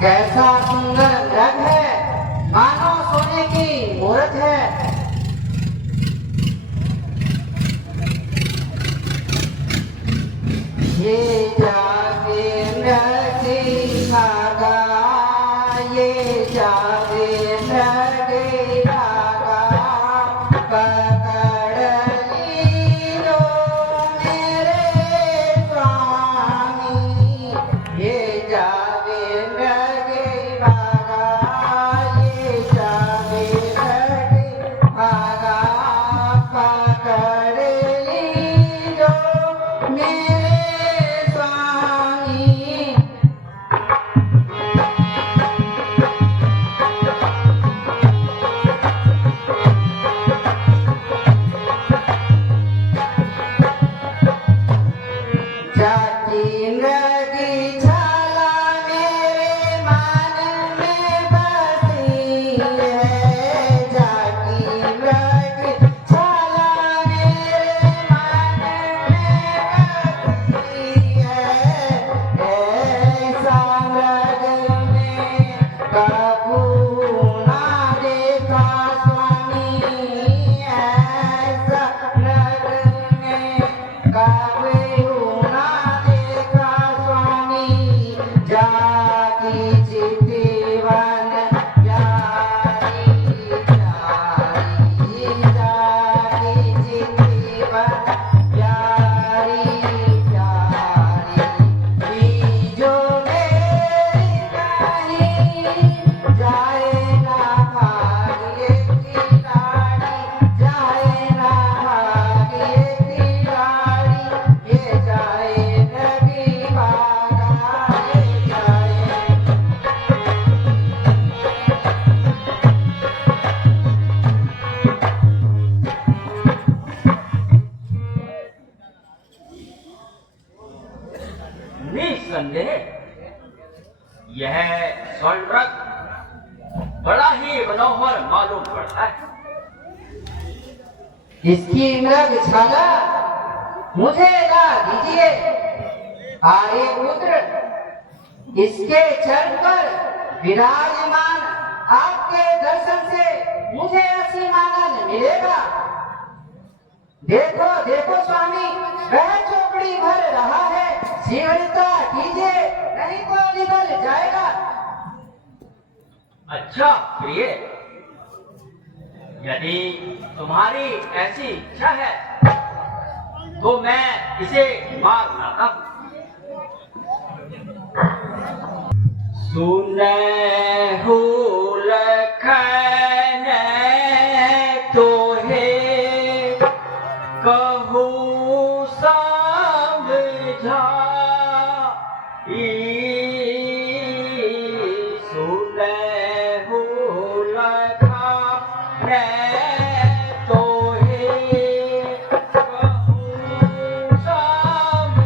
कैसा सुंदर रंग है, मानो सोने की मूर्त है। ये जागे नदी धागा, ये जागे नदी धागा, पकड़ लीलो मेरे स्वामी। ये जागे नदी धागा, ये जागे नदी धागा, पकड़ लीलो मेरे स्वामी। यह स्वर्ण रत्न बड़ा ही मनोहर मालूम पड़ता है। इसकी मृग छाला मुझे ला दीजिए। आर्य पुत्र, इसके चरण पर विराजमान आपके दर्शन से मुझे असीम आनंद मिलेगा। देखो देखो स्वामी, वह चौकड़ी भर रहा है, शीघ्रता कीजिए, नहीं तो निकल जाएगा। अच्छा प्रिय, यदि तुम्हारी ऐसी इच्छा है तो मैं इसे मार लाता हूं। सुनहु लखन तोहे कहूँ समझाई, सुनहु लखन तोहे कहूँ समझाई,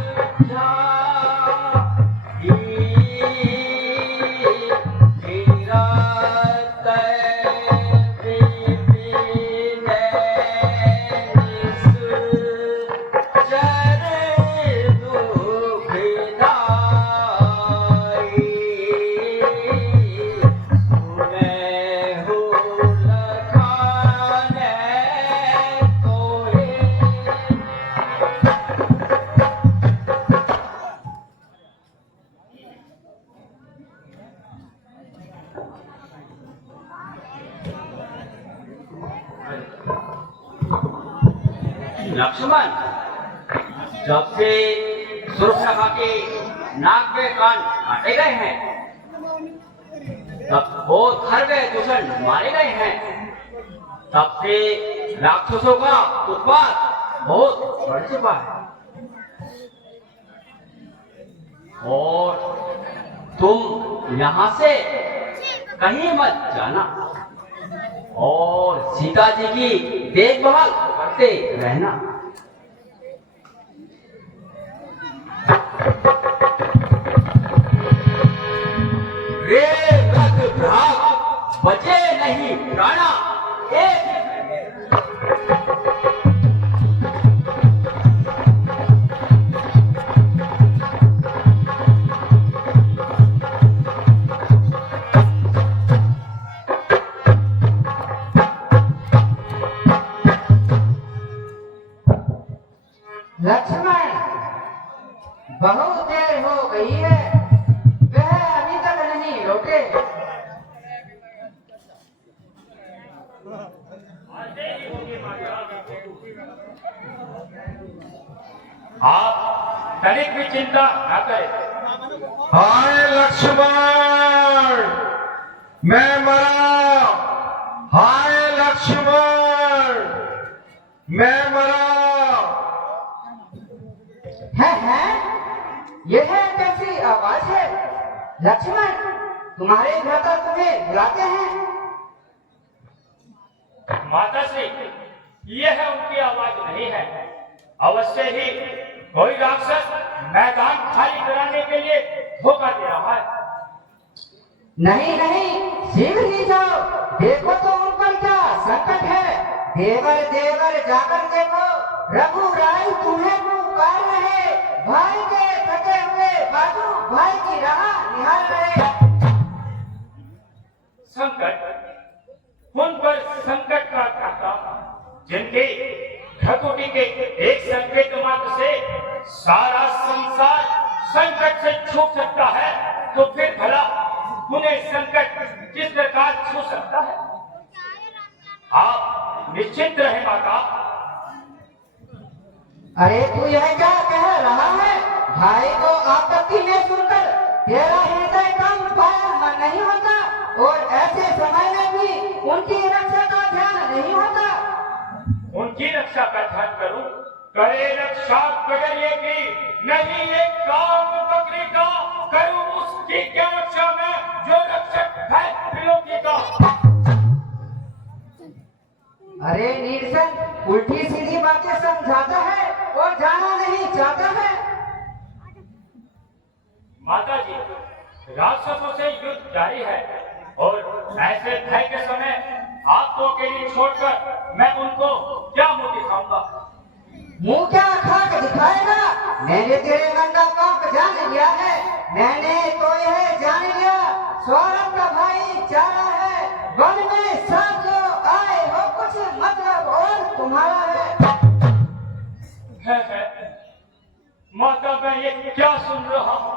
लक्ष्मण, जब से सुरक्षा के नाक के कान काटे गए हैं, तब बहुत खरगे दूषण मारे गए हैं, तब से राक्षसों का उत्पात बहुत बढ़ चुका है। और तुम यहाँ से कहीं मत जाना और सीता जी की देखभाल करते रहना। रे रथ भ्राग बचे नहीं प्राणा, एक लक्ष्मण, बहुत देर हो गई है, वह अभी तक नहीं लौटे। आप तनिक भी चिंता न करें। हाय लक्ष्मण, मैं मरा। हाय लक्ष्मण, मैं मरा। है? यह कैसी आवाज है? लक्ष्मण, तुम्हारे भ्राता तुम्हें बुलाते हैं। माता श्री, यह उनकी आवाज नहीं है। अवश्य ही कोई राक्षस मैदान खाली कराने के लिए धोखा दे रहा है। नहीं नहीं, शीघ्र ही जाओ, देखो तो उन पर क्या संकट है। देवर देवर जाकर देखो, रघु राय तुम्हें पुकार रहे। भाई के थके हुए बाजू भाई की राह निहार रहे। संकट, उन पर संकट का खाता, जिनके ठकुटी के एक संकेत मात्र से सारा संसार संकट से छूट सकता है, तो फिर भला उन्हें संकट किस प्रकार छू सकता है? आप निश्चिंत रहे माता। अरे तू यह क्या कह रहा है? भाई को आपत्ति में सुनकर तेरा हृदय कम पाया नहीं होता, और ऐसे समय में भी उनकी रक्षा का ध्यान नहीं होता। उनकी रक्षा का ध्यान करूं, करे रक्षा बगैर की नहीं, एक काम बकरी का करूं उसकी क्या रक्षा में, जो रक्षक है त्रिलोकी का। अरे नीरसन, उल्टी सीधी बातें समझाता है और जाना नहीं चाहता है। माता जी, राक्षसों से युद्ध जारी है और ऐसे भय के समय आपको अकेली छोड़कर मैं उनको क्या मुंह दिखाऊंगा? मुंह क्या खाक दिखाएगा? मैंने तेरे मन का पाप जान लिया है। मैंने तो यह जान लिया स्वार्थ का भाईचारा है। वन में सब जो आए हो कुछ मतलब और तुम्हारा है। माता, मैं ये क्या सुन रहा हूँ?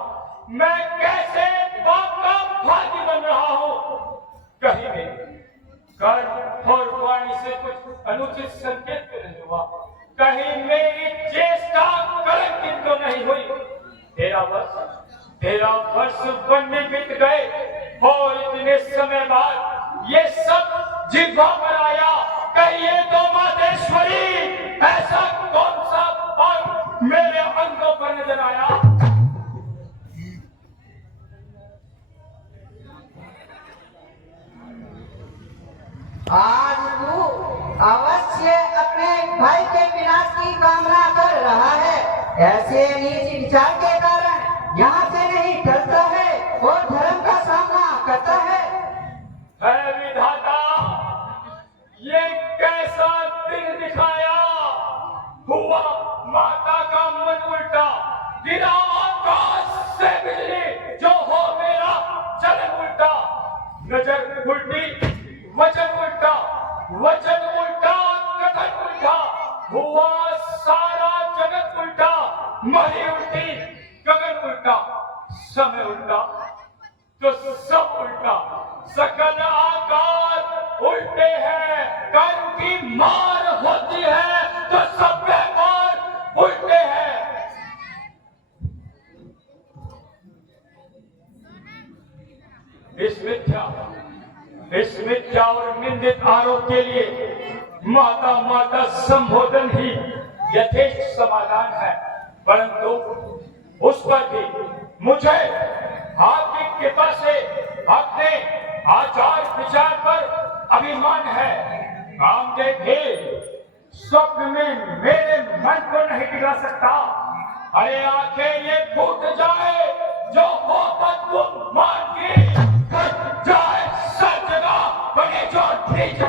मैं कैसे बाप का भागी बन रहा हूँ? कहीं भी कर्म और वाणी से कुछ अनुचित संकेत तो नहीं हुआ? कहीं मेरी चेष्टा कलंकित तो नहीं हुई? 13 वर्ष वन में बीत गए और इतने समय बाद ये सब जिह्वा पर आया। कहिए तो मातेश्वरी, ऐसा कौन सा पाप मेरे अंगों पर नजर आया? आज तू अवश्य अपने भाई के विनाश की कामना कर रहा है। ऐसे नीच विचार के कारण यहाँ से नहीं टलता है और धर्म का सामना करता है। है विधाता, ये कैसा दिन दिखाया? हुआ माता का मन उल्टा, गिरा आकाश से बिजली, जो हो मेरा चलन उल्टा। नजर उल्टी, वचन उल्टा, वचन उल्टा, कथन उल्टा। हुआ सारा जगत उल्टा, मही उल्टी, गगन उल्टा, समय उल्टा, तो सब उल्टा। सकल आकार उल्टे हैं, कर्म की मार होती है तो सब व्यवहार उल्टे हैं। इस मिथ्या और निंदित आरोप के लिए माता संबोधन ही यथेष्ट समाधान है, परंतु उस पर भी मुझे आपकी कृपा से अपने आचार विचार पर अभिमान है। कामदेव भी स्वप्न में मेरे मन को नहीं गिरा सकता। अरे आंखें ये फूट जाए जो हो बदबू मान की, फट जाए सब जगह बने जो ठीक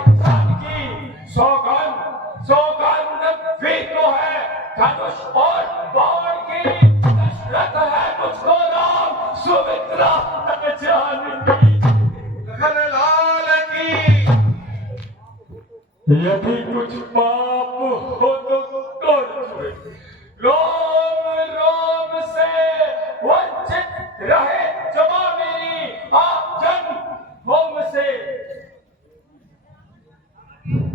की। सौगंध भी तो है धनुष और बाण की। दशरथ है मुझको राम, सुमित्रा जानकी। लाल की यदि कुछ पाप हो तो कर छुए, रोम रोम से वंचित रहे जमा मेरी आप जन होम से।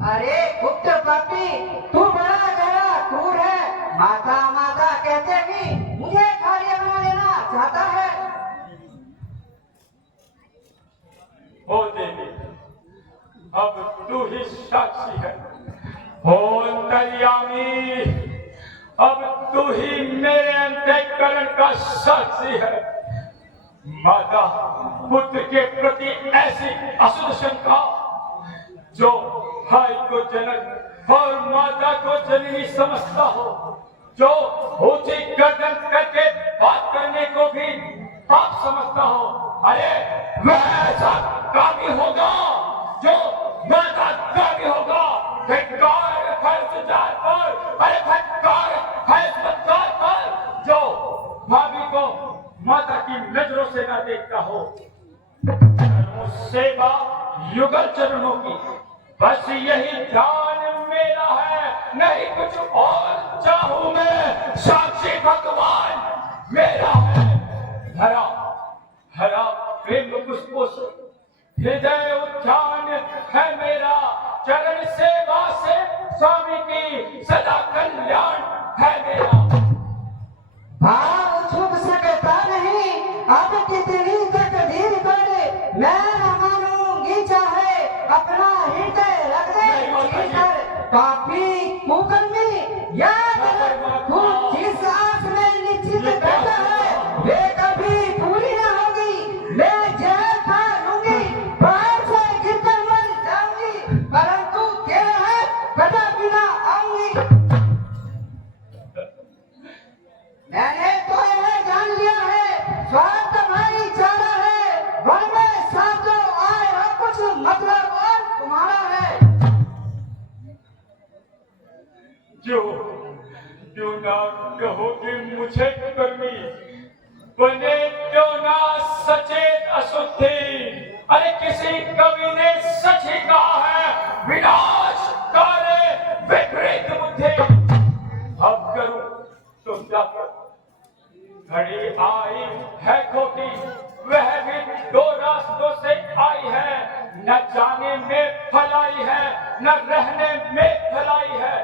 अरे गुप्त पापी, तू बड़ा गहरा क्रूर है। माता माता कहते भी मुझे कार्य बना लेना चाहता है। ओ देवी, अब तू ही साक्षी है। ओ अंतर्यामी, अब तू ही मेरे अंतःकरण का साक्षी है। माता पुत्र के प्रति ऐसी अशुद्ध शंका जो भाई को जनक और माता को जननी समझता हो, जो ऊंची गर्दन करके बात करने को भी पाप समझता हो, अरे वह ऐसा कामी होगा जो माता कामी होगा। धिक्कार है उस जात पर, अरे धिक्कार है उस बदकार पर जो भाभी को माता की नजरों से ना देखता हो। सेवा युगल चरणों की, बस यही ध्यान मेरा है, नहीं कुछ और चाहूं मैं। साक्षी भगवान मेरा है। हरा प्रेम पुष्पों से हृदय उद्यान है मेरा। चरण सेवा से स्वामी की सदा कल्याण है मेरा। भाव छुप सकता नहीं, अब कितनी तकदीर पर मैं न मानूंगी, चाहे अपना हृदय रख दे भीतर। पापी कुकर्मी याद रख, तू जिस आस में निश्चित बैठा है वे कभी पूरी न होगी। मैं जहर खा लूंगी, बाहर से गिरकर मर जाऊंगी, परंतु तेरा है कदापि न आऊंगी। मैंने तो यह जान लिया है स्वार्थ भाईचारा है। जो ना कहोगे मुझे कर्मी, बने जो ना सचेत अशुद्धि। अरे किसी कवि ने सच ही कहा है, विनाश कार्य विपरीत बुद्धि। अब करूं तो क्या करूं? घड़ी आई है खोटी, वह भी दो रास्तों से आई है, न जाने में फलाई है, न रहने में फलाई है।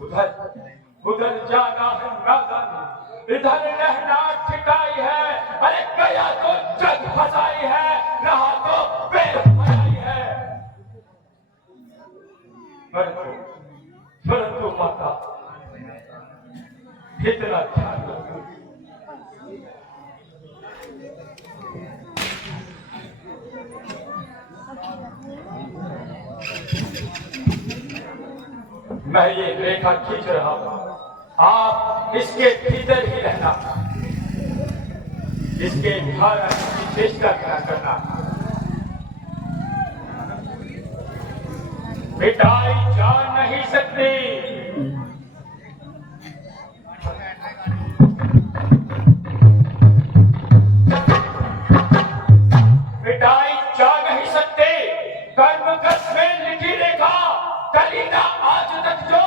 उधर जाना है नादानी, इधर रहना ठिकाई है। अरे गया तो जग फसाई है, रहा तो बेफसाई है। परंतु माता इतना ध्यान रखो, मैं ये रेखा खींच रहा हूं, आप इसके भीतर ही रहना, इसके धारा की चेष्टा क्या करना। मिटाई जा नहीं सकती, मिटाई जा नहीं सकते। कर्मगत में लिखी रेखा कलीना आज तक जो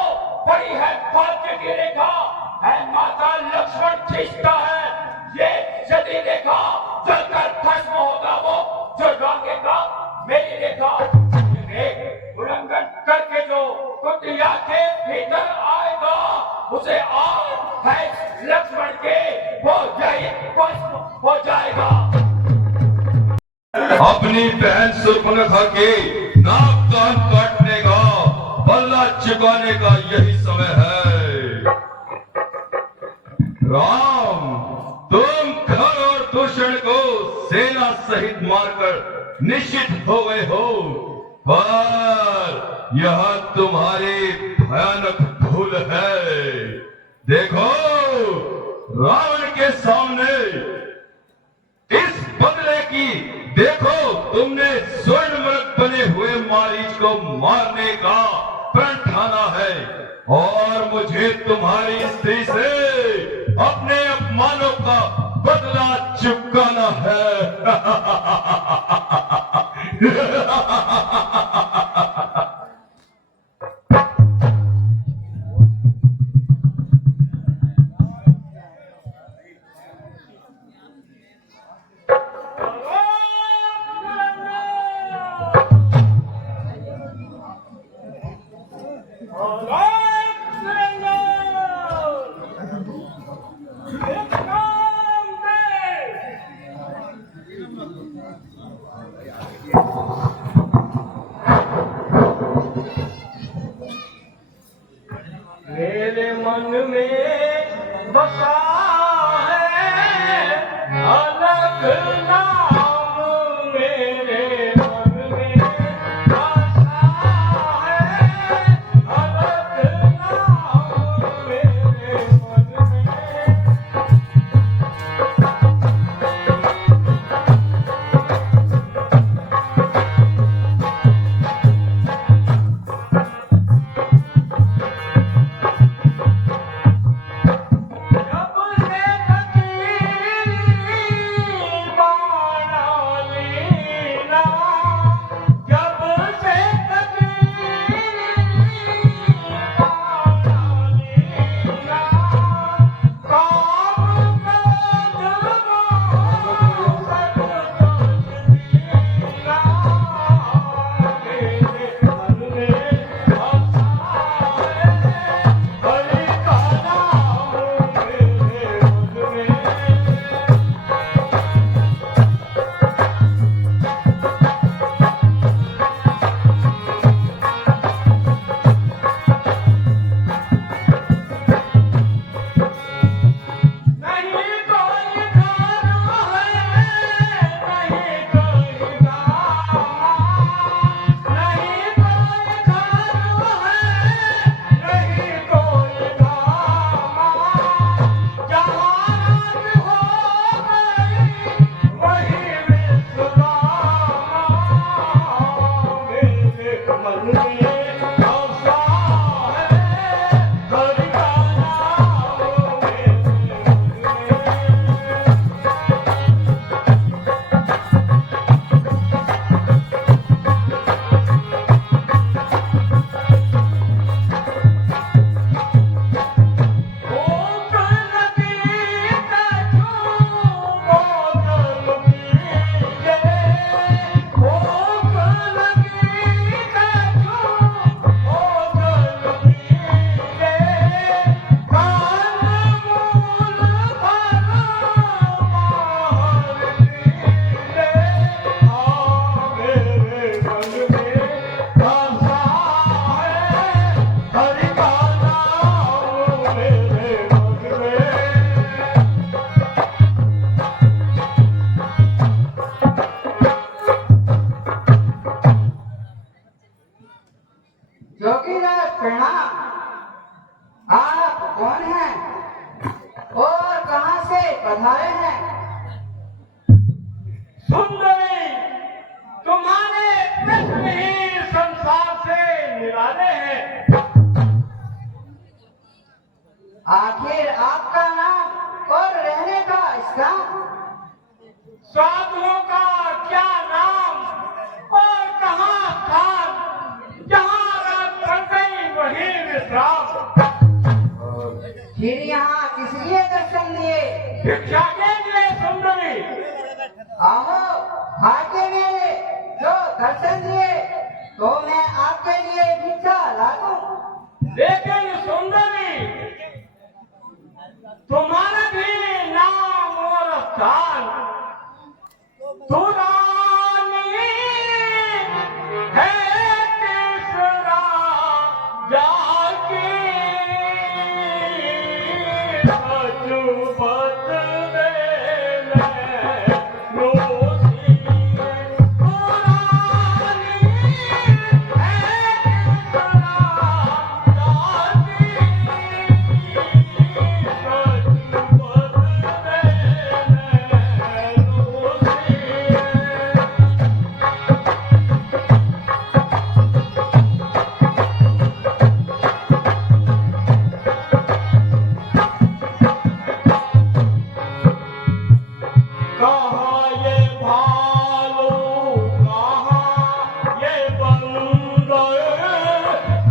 पड़ी है भाग्य की रेखा है, माता लक्ष्मण खींचता है ये यदि रेखा, जलकर भस्म होगा वो जो रंगेगा मेरी रेखा। उल्लंघन करके जो कुटिया के भीतर आएगा, उसे और है लक्ष्मण के वो यही भस्म हो जाएगा। अपनी बहन सुर्पनखा के नाक कान काटने का बल्ला चुकाने का यही समय है। राम, तुम खर और दूषण को सेना सहित मारकर निश्चित हो गए हो, पर यह तुम्हारी भयानक भूल है। देखो, रावण के सामने इस बदले की, देखो तुमने स्वर्ण मृग बने हुए मारीच को मारने का प्रण ठाना है, और मुझे तुम्हारी स्त्री से अपने अपमानों का बदला चुकाना है। मेरे मन में बसा है अलग नाम, मेरे मन में बसा है अलग नाम, मेरे मन में। जब से बाण नाम। आप कौन हैं और कहां से पधारे हैं? सुंदरी, तुम्हारे प्रश्न ही संसार से निराले हैं। आखिर आपका नाम और रहने का स्थान? साधुओं का क्या नाम और कहाँ स्थान, जहाँ रात पड़ गई वही विश्राम। फिर यहाँ किस लिए दर्शन दिए? भिक्षा के लिए सुंदरी। आओ भाग्य मेरे, जो दर्शन दिए तो मैं आपके लिए भिक्षा ला दूं। लेकिन सुंदरी, तुम्हारा भी नाम और स्थान, तू रानी है किस राजा की, बचपन में रोती। तू रानी है किस राजा की, कहाँ ये भालू, कहाँ ये बंदर,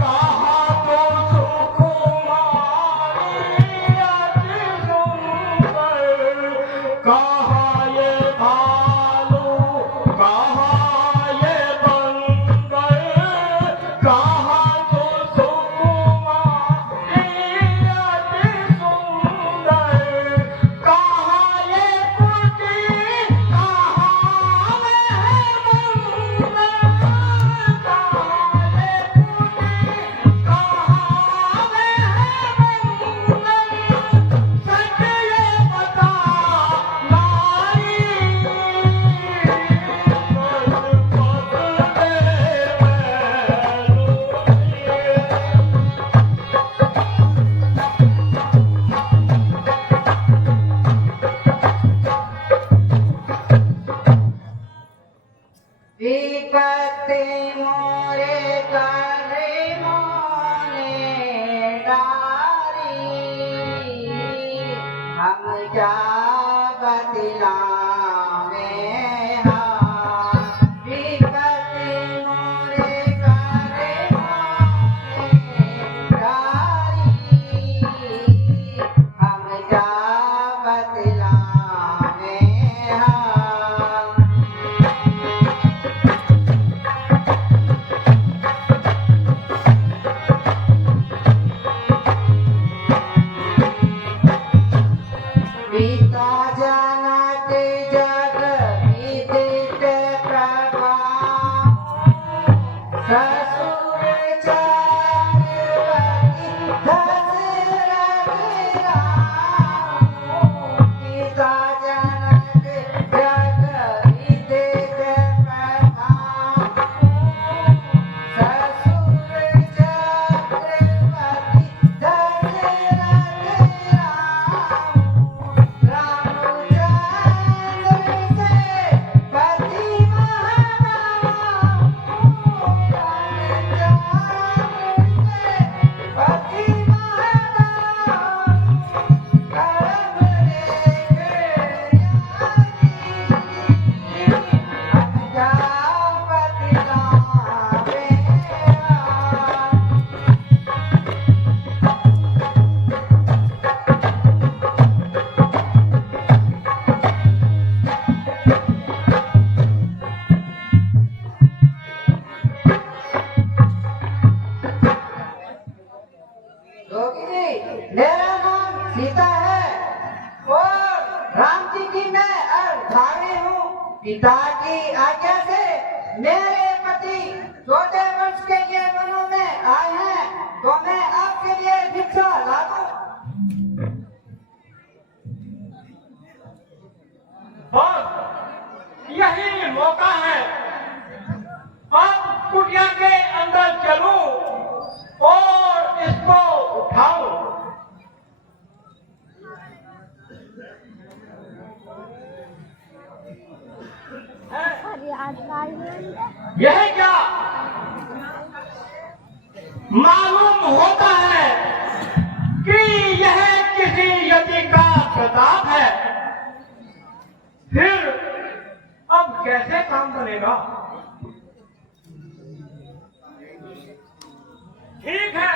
कहाँ तो सुकुमारी अति सुंदर। कहाँ ये भालू, कहाँ ये बंदर, कहाँ तो सुकुमारी अति सुंदर। कहाँ ये कुटी, कहाँ विपत्ति मोरे करे मोने डारी, हम जा बदलावे हाँ। विपत्ति मोरे करे मोने डारी, हम जा बदलावे हाँ। पिता जनक जग विदित प्रभाव, ससुर चक्रवर्ती दशरथ राम। पिता जनक जग विदित प्रभाव, ससुर चक्रवर्ती दशरथ राम। रामचंद्र से पति महाराम, रामचंद्र से पति महाराम। करम रेख ज्ञानी, अजापति लावे योगी जी, मेरा नाम सीता है और राम जी की मैं अर्धांगिनी हूँ। पिता की आज्ञा से मेरे पति 14 वर्ष के लिए वनों में आए हैं, तो मैं आपके लिए भिक्षा ला दूं। बस यही मौका है। अब कुटिया के अंदर चलूं और फिर अब कैसे काम बनेगा? ठीक है,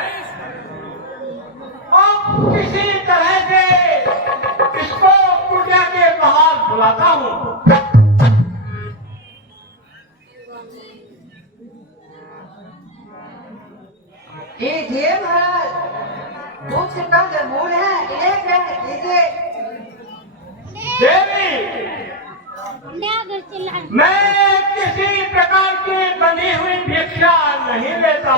अब किसी तरह से इसको कुटिया के बाहर बुलाता हूँ। कीजिए महाराज, कुछ कंदमूल है, इन्हें ग्रहण कीजिए। देवी, मैं किसी प्रकार की बनी हुई भिक्षा नहीं लेता।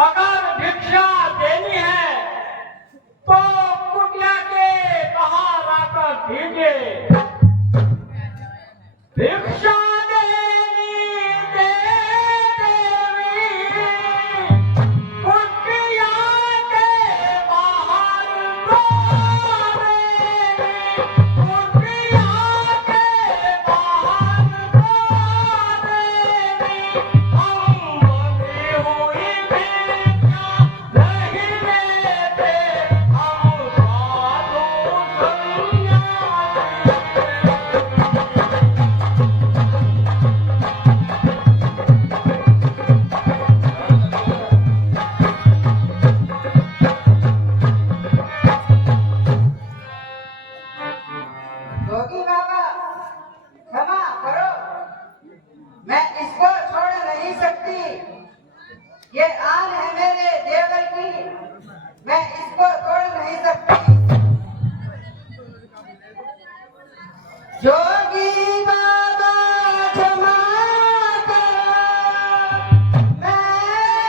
अगर भिक्षा देनी है तो कुटिया के बाहर आकर दीजिए। भिक्षा देनी दे देवी, कुटिया के बाहर दो देवी, कुटिया के बाहर दो देवी। हम बंधी हुई भिक्षा नहीं लेते, हम साधु सन्यासी। योगी बाबा, क्षमा करो, मैं इसको छोड़ नहीं सकती। ये आन है मेरे देवर की, मैं इसको छोड़ नहीं सकती। योगी बाबा क्षमा करो, मैं इसको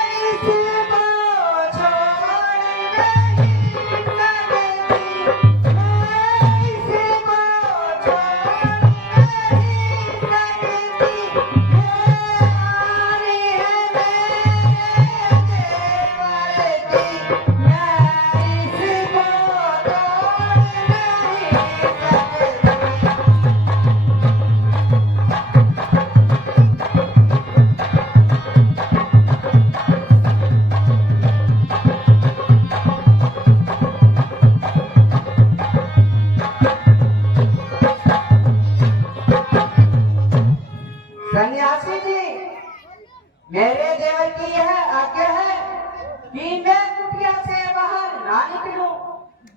छोड़ नहीं सकती। मैं इसको छोड़ नहीं सकती। ये आन है मेरे देवर की, मैं इसको छोड़ नहीं सकती। सन्यासी जी, मेरे देवर की यह आज्ञा है कि मैं कुटिया से बाहर ना निकलूं।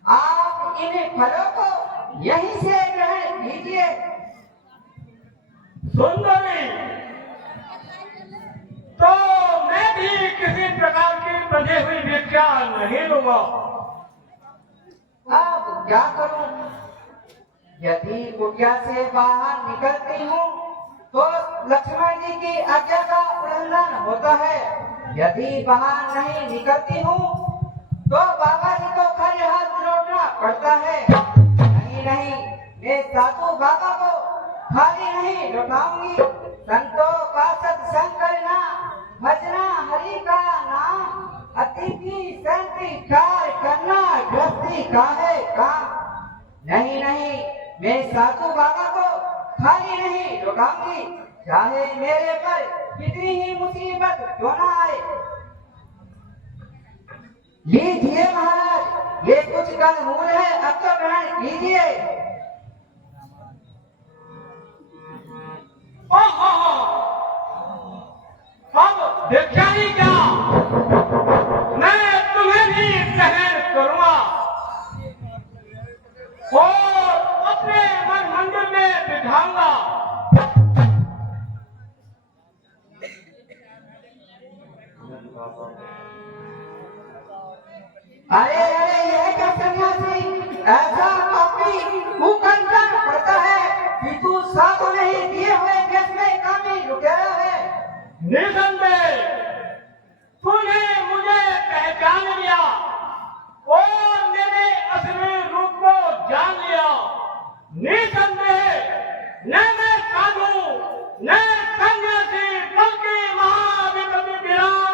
आप इन फलों को यहीं से ग्रहण कीजिए। सुंदरी, तो मैं भी किसी प्रकार की बंधी हुई भिक्षा नहीं लूंगा। अब क्या करूं? यदि कुटिया से बाहर निकलती हूँ तो लक्ष्मण जी की आज्ञा का उल्लंघन होता है। यदि बाहर नहीं निकलती हूँ तो बाबा जी को खाली हाथ लौटना पड़ता है। नहीं, मैं साधु बाबा को खाली नहीं लौटाऊंगी। संतों का सत्संग करना, भजना हरि का नाम, अतिथि संस्कार करना गृहस्थी का है काम। नहीं, मैं साधु बाबा को खाली नहीं लौटाऊंगी, चाहे मेरे पर कितनी ही मुसीबत क्यों न आए। लीजिए महाराज, ये कुछ कंदमूल है, अब तो ग्रहण कीजिए। अब देखा ही क्या, मैं तुम्हें भी ग्रहण करूंगा और अपने मन मंदिर में बिठाऊंगा। अरे यह क्या सन्यासी, ऐसा पापी कुकर्म करता है कि तू साधु नहीं दिए हुए देश में कामी लुटेरा है। निसंदेह तूने मुझे पहचान लिया और मेरे असली रूप को जान लिया। निसंदेह न मैं साधु न सन्यासी बल्कि महाविक्रमी विराट।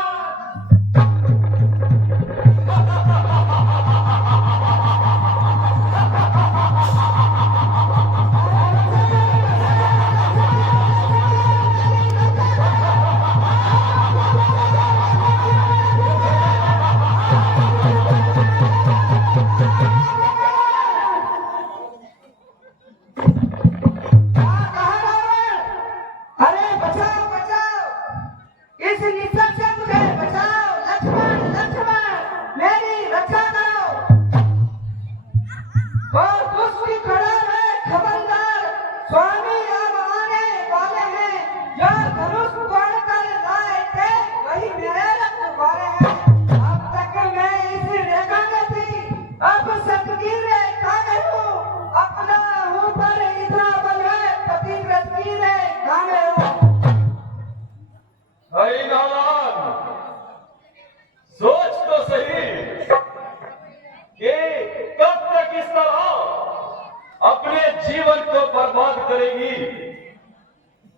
करेगी,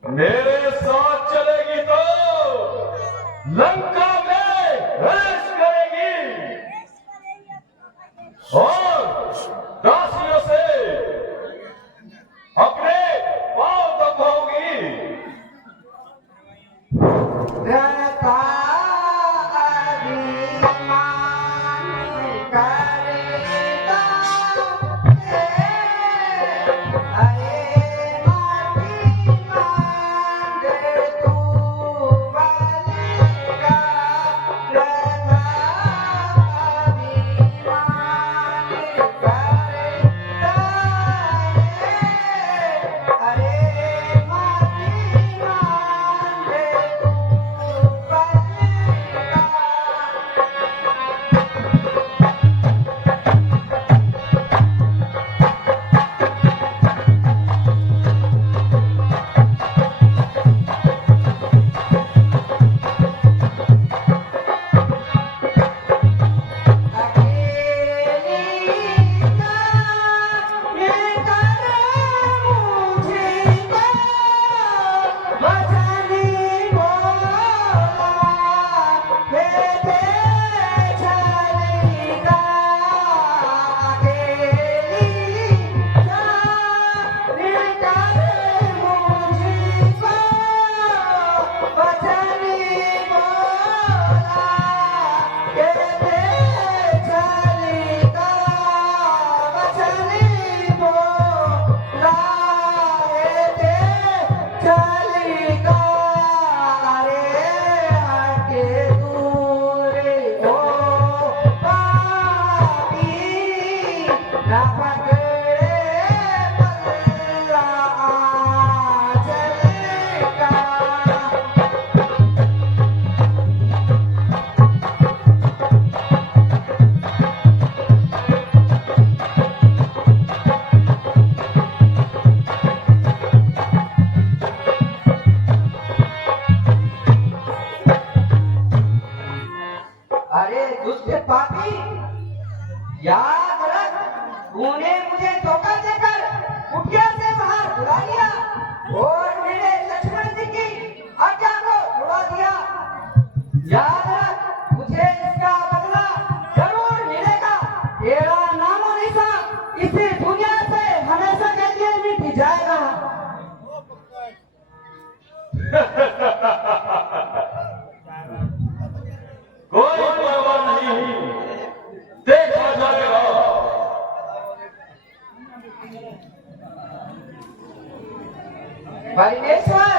मेरे साथ चलेगी तो लंका में ऐश करेगी और दासियों से अपने पांव दबाओगी। जनता अभिमान करेगा, अरे माटी मांगे तू बलिका, जनता अभिमान करेगा, अरे माटी मांगे तू बलिका। अरे दुष्ट पापी, याद रख, तूने मुझे धोखा देकर कुटिया से बाहर बुला लिया और मेरे लक्ष्मण जी की आज्ञा को छुड़ा दिया। याद रख, मुझे इसका बदला जरूर मिलेगा। तेरा नामो निशान इसी दुनिया से हमेशा के लिए मिट जाएगा। कोई परवाह नहीं, देखा जाएगा। परमेश्वर,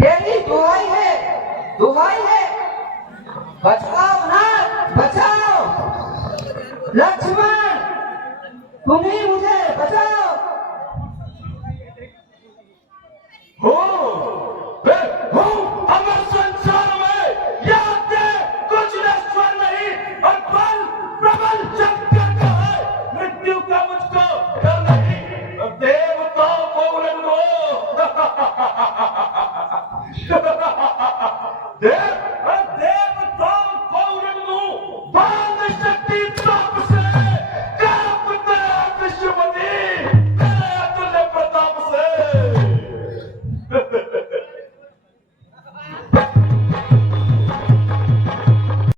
तेरी दुहाई है, बचाओ नाथ, बचाओ। लक्ष्मण, तुम ही मुझे बचाओ। हूँ अमर संसार में, याद दे, कुछ नश्वर नहीं और बल प्रबल शंकर का है। मृत्यु का मुझको डर नहीं, अब देवताओं को उलट दो।